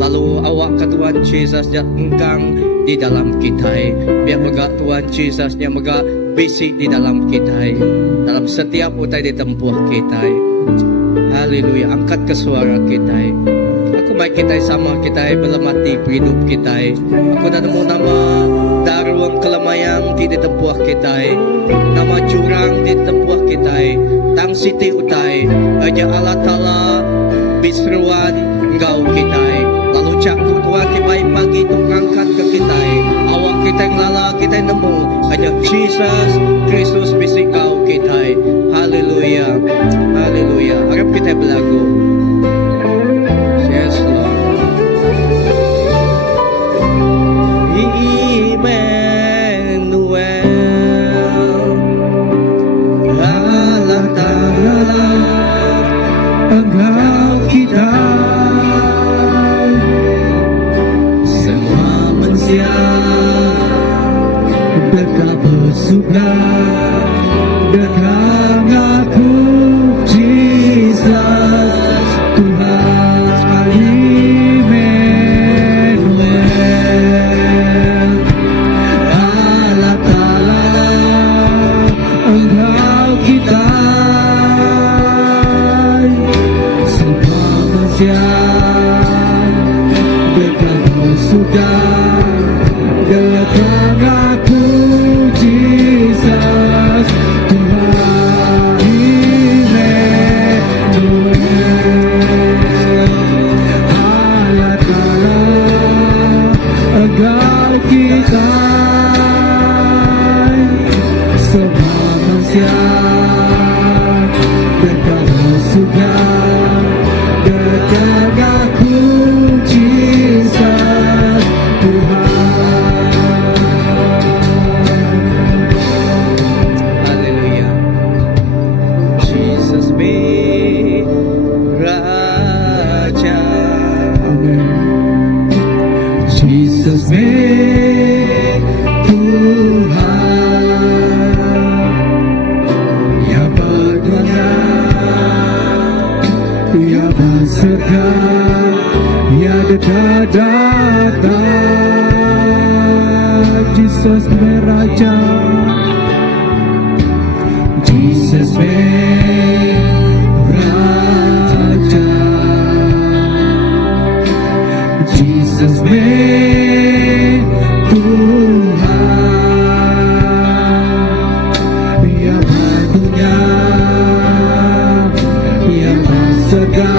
Lalu awak ke Tuhan Jesus yang engkang di dalam kita. Biar bega Tuhan Jesus yang bega bisik di dalam kita. Dalam setiap utai di tempuh kita. Haleluya. Angkat ke suara kita. Aku baik kita sama kita belemati hidup kita. Aku dah nemu nama daruang kelamayang di tempuh kita. Nama jurang di tempuh kita. Tang siti utai hanya Allah Ta'ala bisruan engkau kita. Lalu cak Tuhan tiba pagi itu ngangkat ke kita. Awak kita yang lala kita nemu hanya Jesus Kristus bisik kau kita. Haleluya. Haleluya. Harap kita berlaku. Yes Lord. Emmanuel Dekang aku Jesus, Tuhan Immanuel. Allah Ta'ala, Engkau kita semua manusia dekatmu sudah. Dekang aku Jesus, Tuhan Immanuel. Allah Ta'ala, Engkau kita semua manusia dekatmu sudah. Dekang aku Jesus, Tuhan. Haleluya. Jesus be Raja. Amen. Jesus be Tuhan yang berdunia, yang berserga, yang dekat datang. Jesus be Raja. Jesus be Raja. Jesus be Tuhan yang berdunia, yang berserga,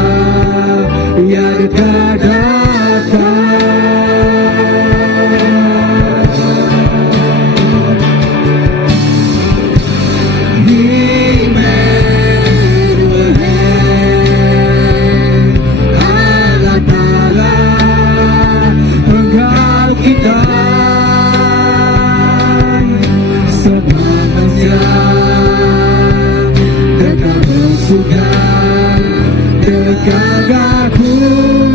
yang dekat datang. Allah Ta'ala, Engkau kita semua manusia dekat bersuka. Dekang aku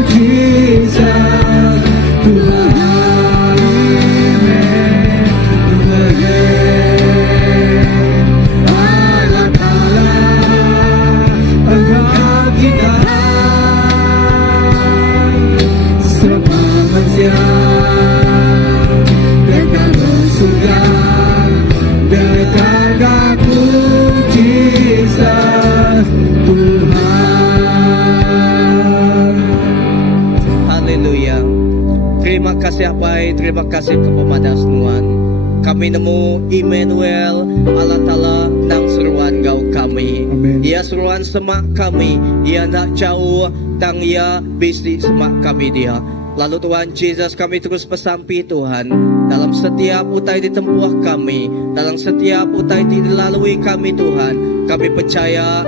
Jesus, Tuhan Immanuel. Allah Ta'ala, Engkau kita semua manusia dekat bersuka. Dekang aku Jesus, Tuhan. Haleluya. Terima kasih Apai, terima kasih kepada Tuhan. Kami nemu Immanuel, Allah Ta'ala nang seruan gau kami. Amen. Ia seruan semak kami, ia nak jauh tang ia bisi semak kami dia. Lalu Tuhan Jesus, kami terus pesampi Tuhan dalam setiap utai ditempuh kami, dalam setiap utai dilalui kami Tuhan. Kami percaya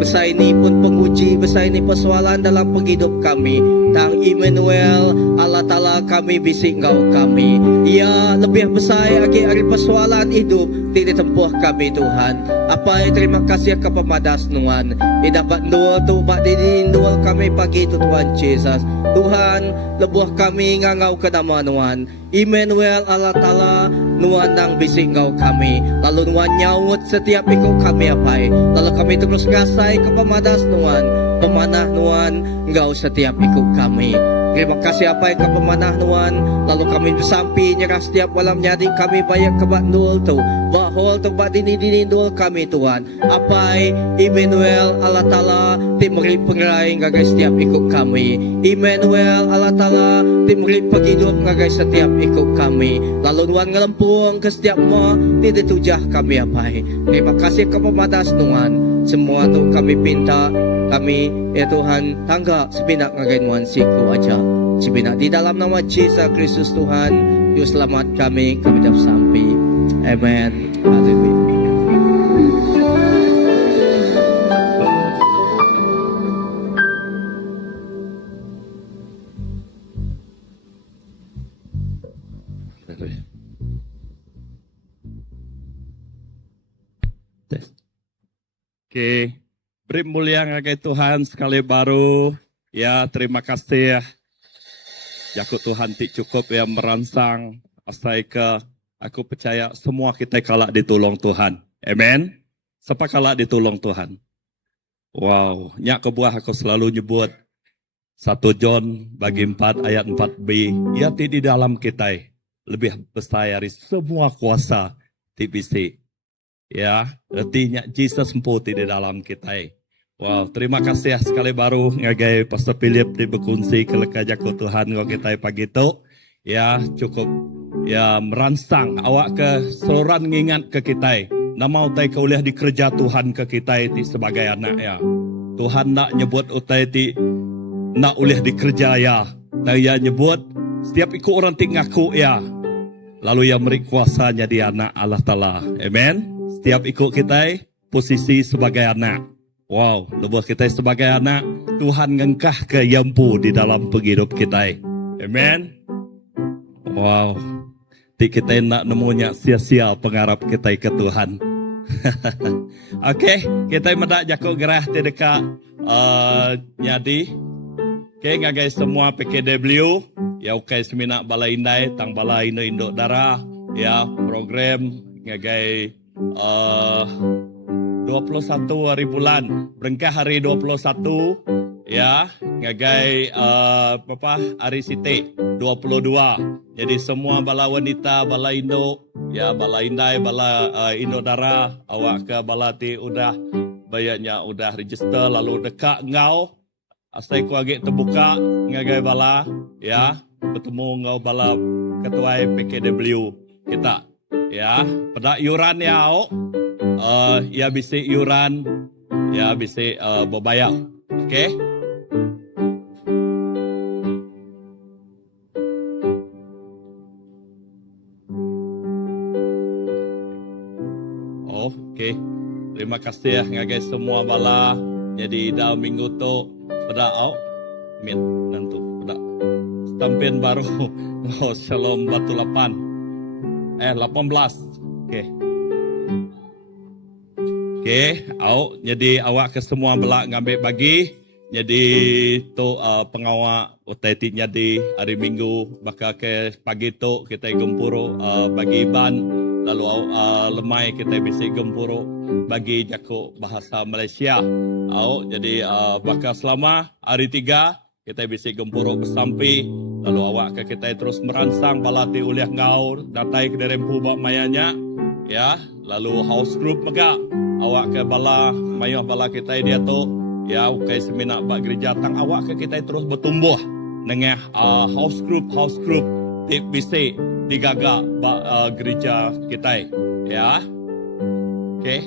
besar ini pun penguji, besar ini persoalan dalam penghidup kami. Tang Immanuel, Allah Ta'ala kami bisik engkau kami. Ia lebih besar lagi dari persoalan hidup di tempuh kami Tuhan. Apa terima kasih kepada Tuhan. Ia dapat dua tu bak dindul kami pagi tu Tuhan Jesus. Tuhan lebuh kami ngangau ke nama Tuhan. Immanuel, Allah Ta'ala Nuan nang bisik engkau kami. Lalu Nuan nyaut setiap ikut kami apai. Lalu kami terus ngasai kepada Tuhan. Pemanah Nuan engkau setiap ikut kami. Terima kasih apa yang kepemanah Nuan. Lalu kami bersampi nyerah setiap malam nyadi kami bayar ke bandul tu. Bahol tu bak dini dul kami Tuhan. Apai Immanuel Allah Ta'ala timuri pengerai ngagai setiap ikut kami. Immanuel Allah Ta'ala timuri penghidup ngagai setiap ikut kami. Lalu Nuan ngelempung ke setiap mo tidak tujah kami apai. Terima kasih kepada Nuan. Semua tu kami pinta. Kami, ya Tuhan, tangga sebinak ngagai Nuan siku aja. Sebinak di dalam nama Yesus Kristus Tuhan, Juru selamat kami dapat sampai. Amen. Haleluya. Oke. Beri mulia ngagai Tuhan sekali baru. Ya, terima kasih ya. Yakut Tuhan ti cukup ya merangsang. Asai ke aku percaya semua kita kalak ditolong Tuhan. Amen. Sepakala ditolong Tuhan. Wow, nyak kebuah aku selalu nyebut 1 John bagi 4 ayat 4b. Ia di dalam kita lebih besar dari semua kuasa TBC. Ya, artinya Jesus empu di dalam kita. Wow, terima kasih sekali baru ngagai Pastor Philip di berkongsi kelekajaku Tuhan ngau kita pagi itu. Ya, cukup ya merangsang awak ke seluruhan ngingat ke kita. Nama utai ke uliah dikerja Tuhan ke kita itu sebagai anak ya. Tuhan nak nyebut utai itu nak uliah dikerja ya. Dan ia nyebut setiap ikut orang tik ngaku ya. Lalu ia beri kuasanya di anak Allah Ta'ala. Amen. Setiap ikut kita posisi sebagai anak. Wow, lebuh kita sebagai anak Tuhan ngengkah ke yampu di dalam penghidup kita. Amen. Wow. Kita nak nemunya sia-sia pengharap kita ke Tuhan. Okey, kita mendak jago gerah di dekat nyadi. Okey, ngagai semua PKW ya ukai seminak balai indai tang balai induk darah ya program ngagai 21 hari bulan berengkah hari 21 ya ngagai hari siti 22. Jadi semua bala wanita, bala induk, ya bala indai, bala induk darah, awak ke bala ti udah bayarnya udah register lalu dekat ngau. Asai ku agak terbuka ngagai bala, ya bertemu ngau bala ketua PKW kita, ya pada yuran ya awak, ya bisa yuran, ya bisa berbayar, okey? Okey, terima kasih ya ngagai semua bala. Jadi dalam minggu tu pada min nanti pada stampen baru Shalom Batu 18. Okey. Okey, jadi awak ke semua bala ngambil bagi. Jadi tu pengawak utai jadi hari Minggu bakal ke pagi tu kita gempuro bagi ban. Lalu lemai kita bisa gempuro bagi jago bahasa Malaysia. Jadi bakal selama hari 3 kita bisa gempuro bersampi. Lalu awak ke kita terus merangsang balati uliah ngau datai ke derempu bak mayanya. Ya, lalu house group maka awak ke bala mayah bala kita dia tu ya ukai seminak bak gereja tang awak ke kita terus bertumbuh dengan house group TBC digaga gereja kita ya. Okey.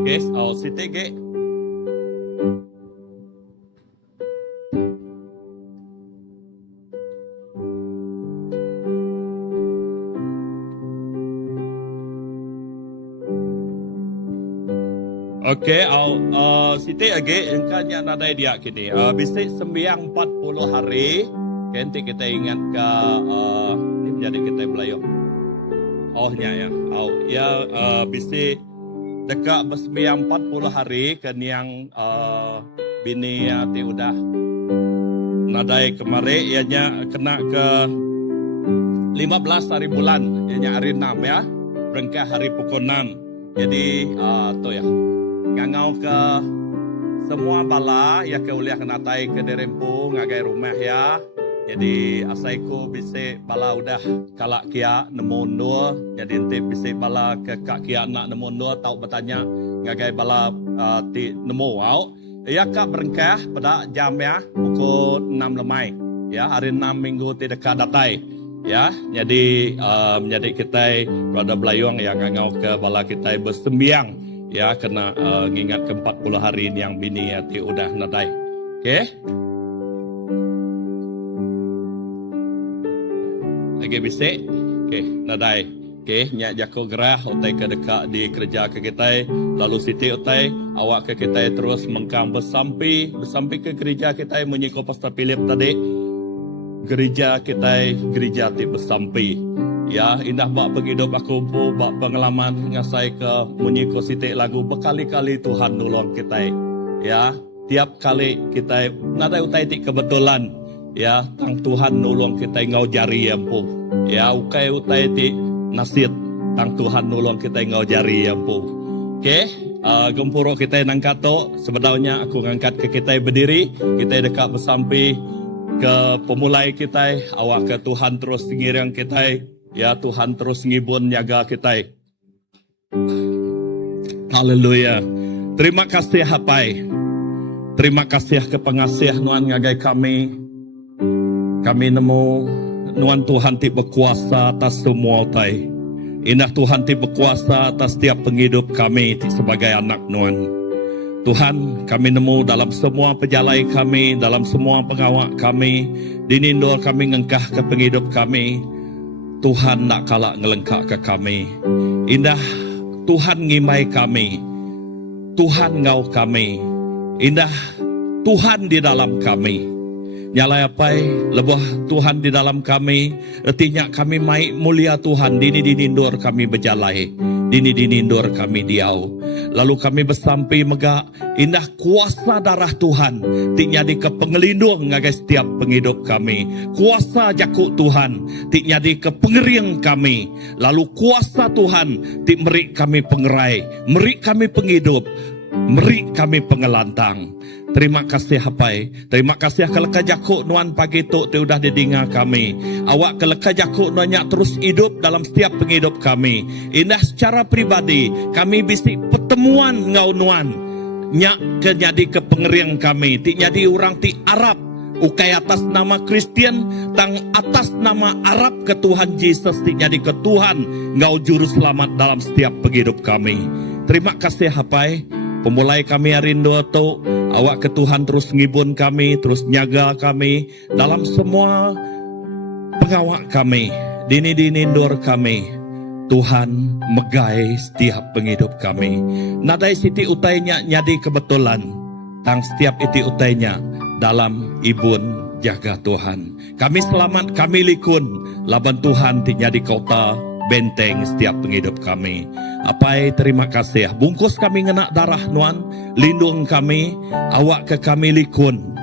Okey, siti ke. Okey, siti lagi engkanya nadai dia kini. Bisik sembiang 40 hari. Nanti kita ingat ke ini menjadi kita belayar. Ya. Ya bisik dekat bersembiang 40 hari kan yang bini ya ti udah nadai kemarin ianya kena ke 15 hari bulan, ianya hari 6 ya. Berengkah hari pukul 6. Jadi tu ya. Ngangau ke semua bala ya ke uliah kenatai ke derempu ngagai rumah ya. Jadi asaiku bisa bala udah kalak kia nemu dua. Jadi nanti bisa bala ke kak kia nak nemu dua tahu bertanya ngagai bala ti nemu au. Ya kak berengkah pada jam ya pukul 6 lemai. Ya hari 6 minggu ti dekat datai. Ya, jadi kita pada belayung yang ngangau ke bala kita bersembiang. Ya, kena ngingat ke 40 hari yang bini hati udah nadai. Okey? Lagi bisik? Okey, nadai. Okey, nyak jago gerah utai ke dekat di kerja ke kita. Lalu siti utai awak ke kita terus mengkam bersampi ke gereja kita menyiko Pastor Philip tadi. Gereja kita gereja ti bersampi. Ya, indah bak penghidup aku pun bak pengalaman ngasai ke menyiko siti lagu berkali-kali Tuhan nolong kita. Ya, tiap kali kita nadai utai ti kebetulan. Ya, tang Tuhan nolong kita ngau jari ampuh. Ya ukai utai ti nasit tang Tuhan nulung kita ngau jari yang pu. Oke, gempuro kita nang kato. Sebenarnya aku ngangkat ke kita berdiri. Kita dekat bersampai ke pemulai kita. Awak ke Tuhan terus ngiring kita. Ya Tuhan terus ngibun jaga kita. Haleluya. Terima kasih hapai. Terima kasih ke pengasih Nuan ngagai kami. Kami nemu Nuan Tuhan ti berkuasa atas semua utai. Indah Tuhan ti berkuasa atas setiap penghidup kami sebagai anak Nuan. Tuhan, kami nemu dalam semua pejalai kami, dalam semua pengawak kami, dinindor kami ngengkah ke penghidup kami. Tuhan nak kalah ngelengkak ke kami. Indah Tuhan ngimai kami. Tuhan ngau kami. Indah Tuhan di dalam kami. Nyalai apai lebah Tuhan di dalam kami. Artinya kami mai mulia Tuhan. Dini dinindor kami berjalai. Dini dinindor kami diau. Lalu kami bersampai megak. Indah kuasa darah Tuhan. Tik nyadi ke pengelindung ngagai setiap penghidup kami. Kuasa jakuk Tuhan. Tik nyadi ke pengering kami. Lalu kuasa Tuhan. Tik merik kami pengerai. Merik kami penghidup. Merik kami pengelantang. Terima kasih hapai. Terima kasih keleka jakuk Nuan pagi tu udah didinga kami. Awak keleka jakuk Nuan terus hidup dalam setiap penghidup kami. Indah secara pribadi kami bisik pertemuan ngau Nuan. Nyak ke nyadi ke pengeriang kami. Ti nyadi orang ti Arab. Ukai atas nama Kristian, tang atas nama Arab ke Tuhan Yesus. Ti nyadi ke Tuhan ngau juru selamat dalam setiap penghidup kami. Terima kasih hapai. Pemulai kami rindu tu, awak ke Tuhan terus ngibun kami, terus nyaga kami dalam semua pengawak kami, dini-dinindor kami. Tuhan megai setiap penghidup kami. Nadai siti utainya nyadi kebetulan, tang setiap iti utainya dalam ibun jaga Tuhan. Kami selamat, kami likun, laban Tuhan ti nyadi kota benteng setiap penghidup kami. Apai terima kasih. Bungkus kami ngena darah Nuan, lindung kami, awak ke kami likun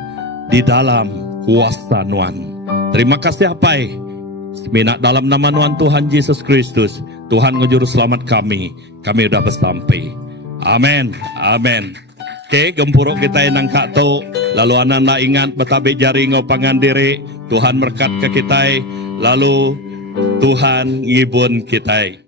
di dalam kuasa Nuan. Terima kasih apai. Seminat dalam nama Nuan Tuhan Yesus Kristus, Tuhan ngejuru selamat kami udah bersampai. Amin. Amin. Oke, gempuro kita nang kak tu, lalu anak ingat betabik jari ngau pangan diri, Tuhan berkat ke kita, lalu Tuhan ngibun kita.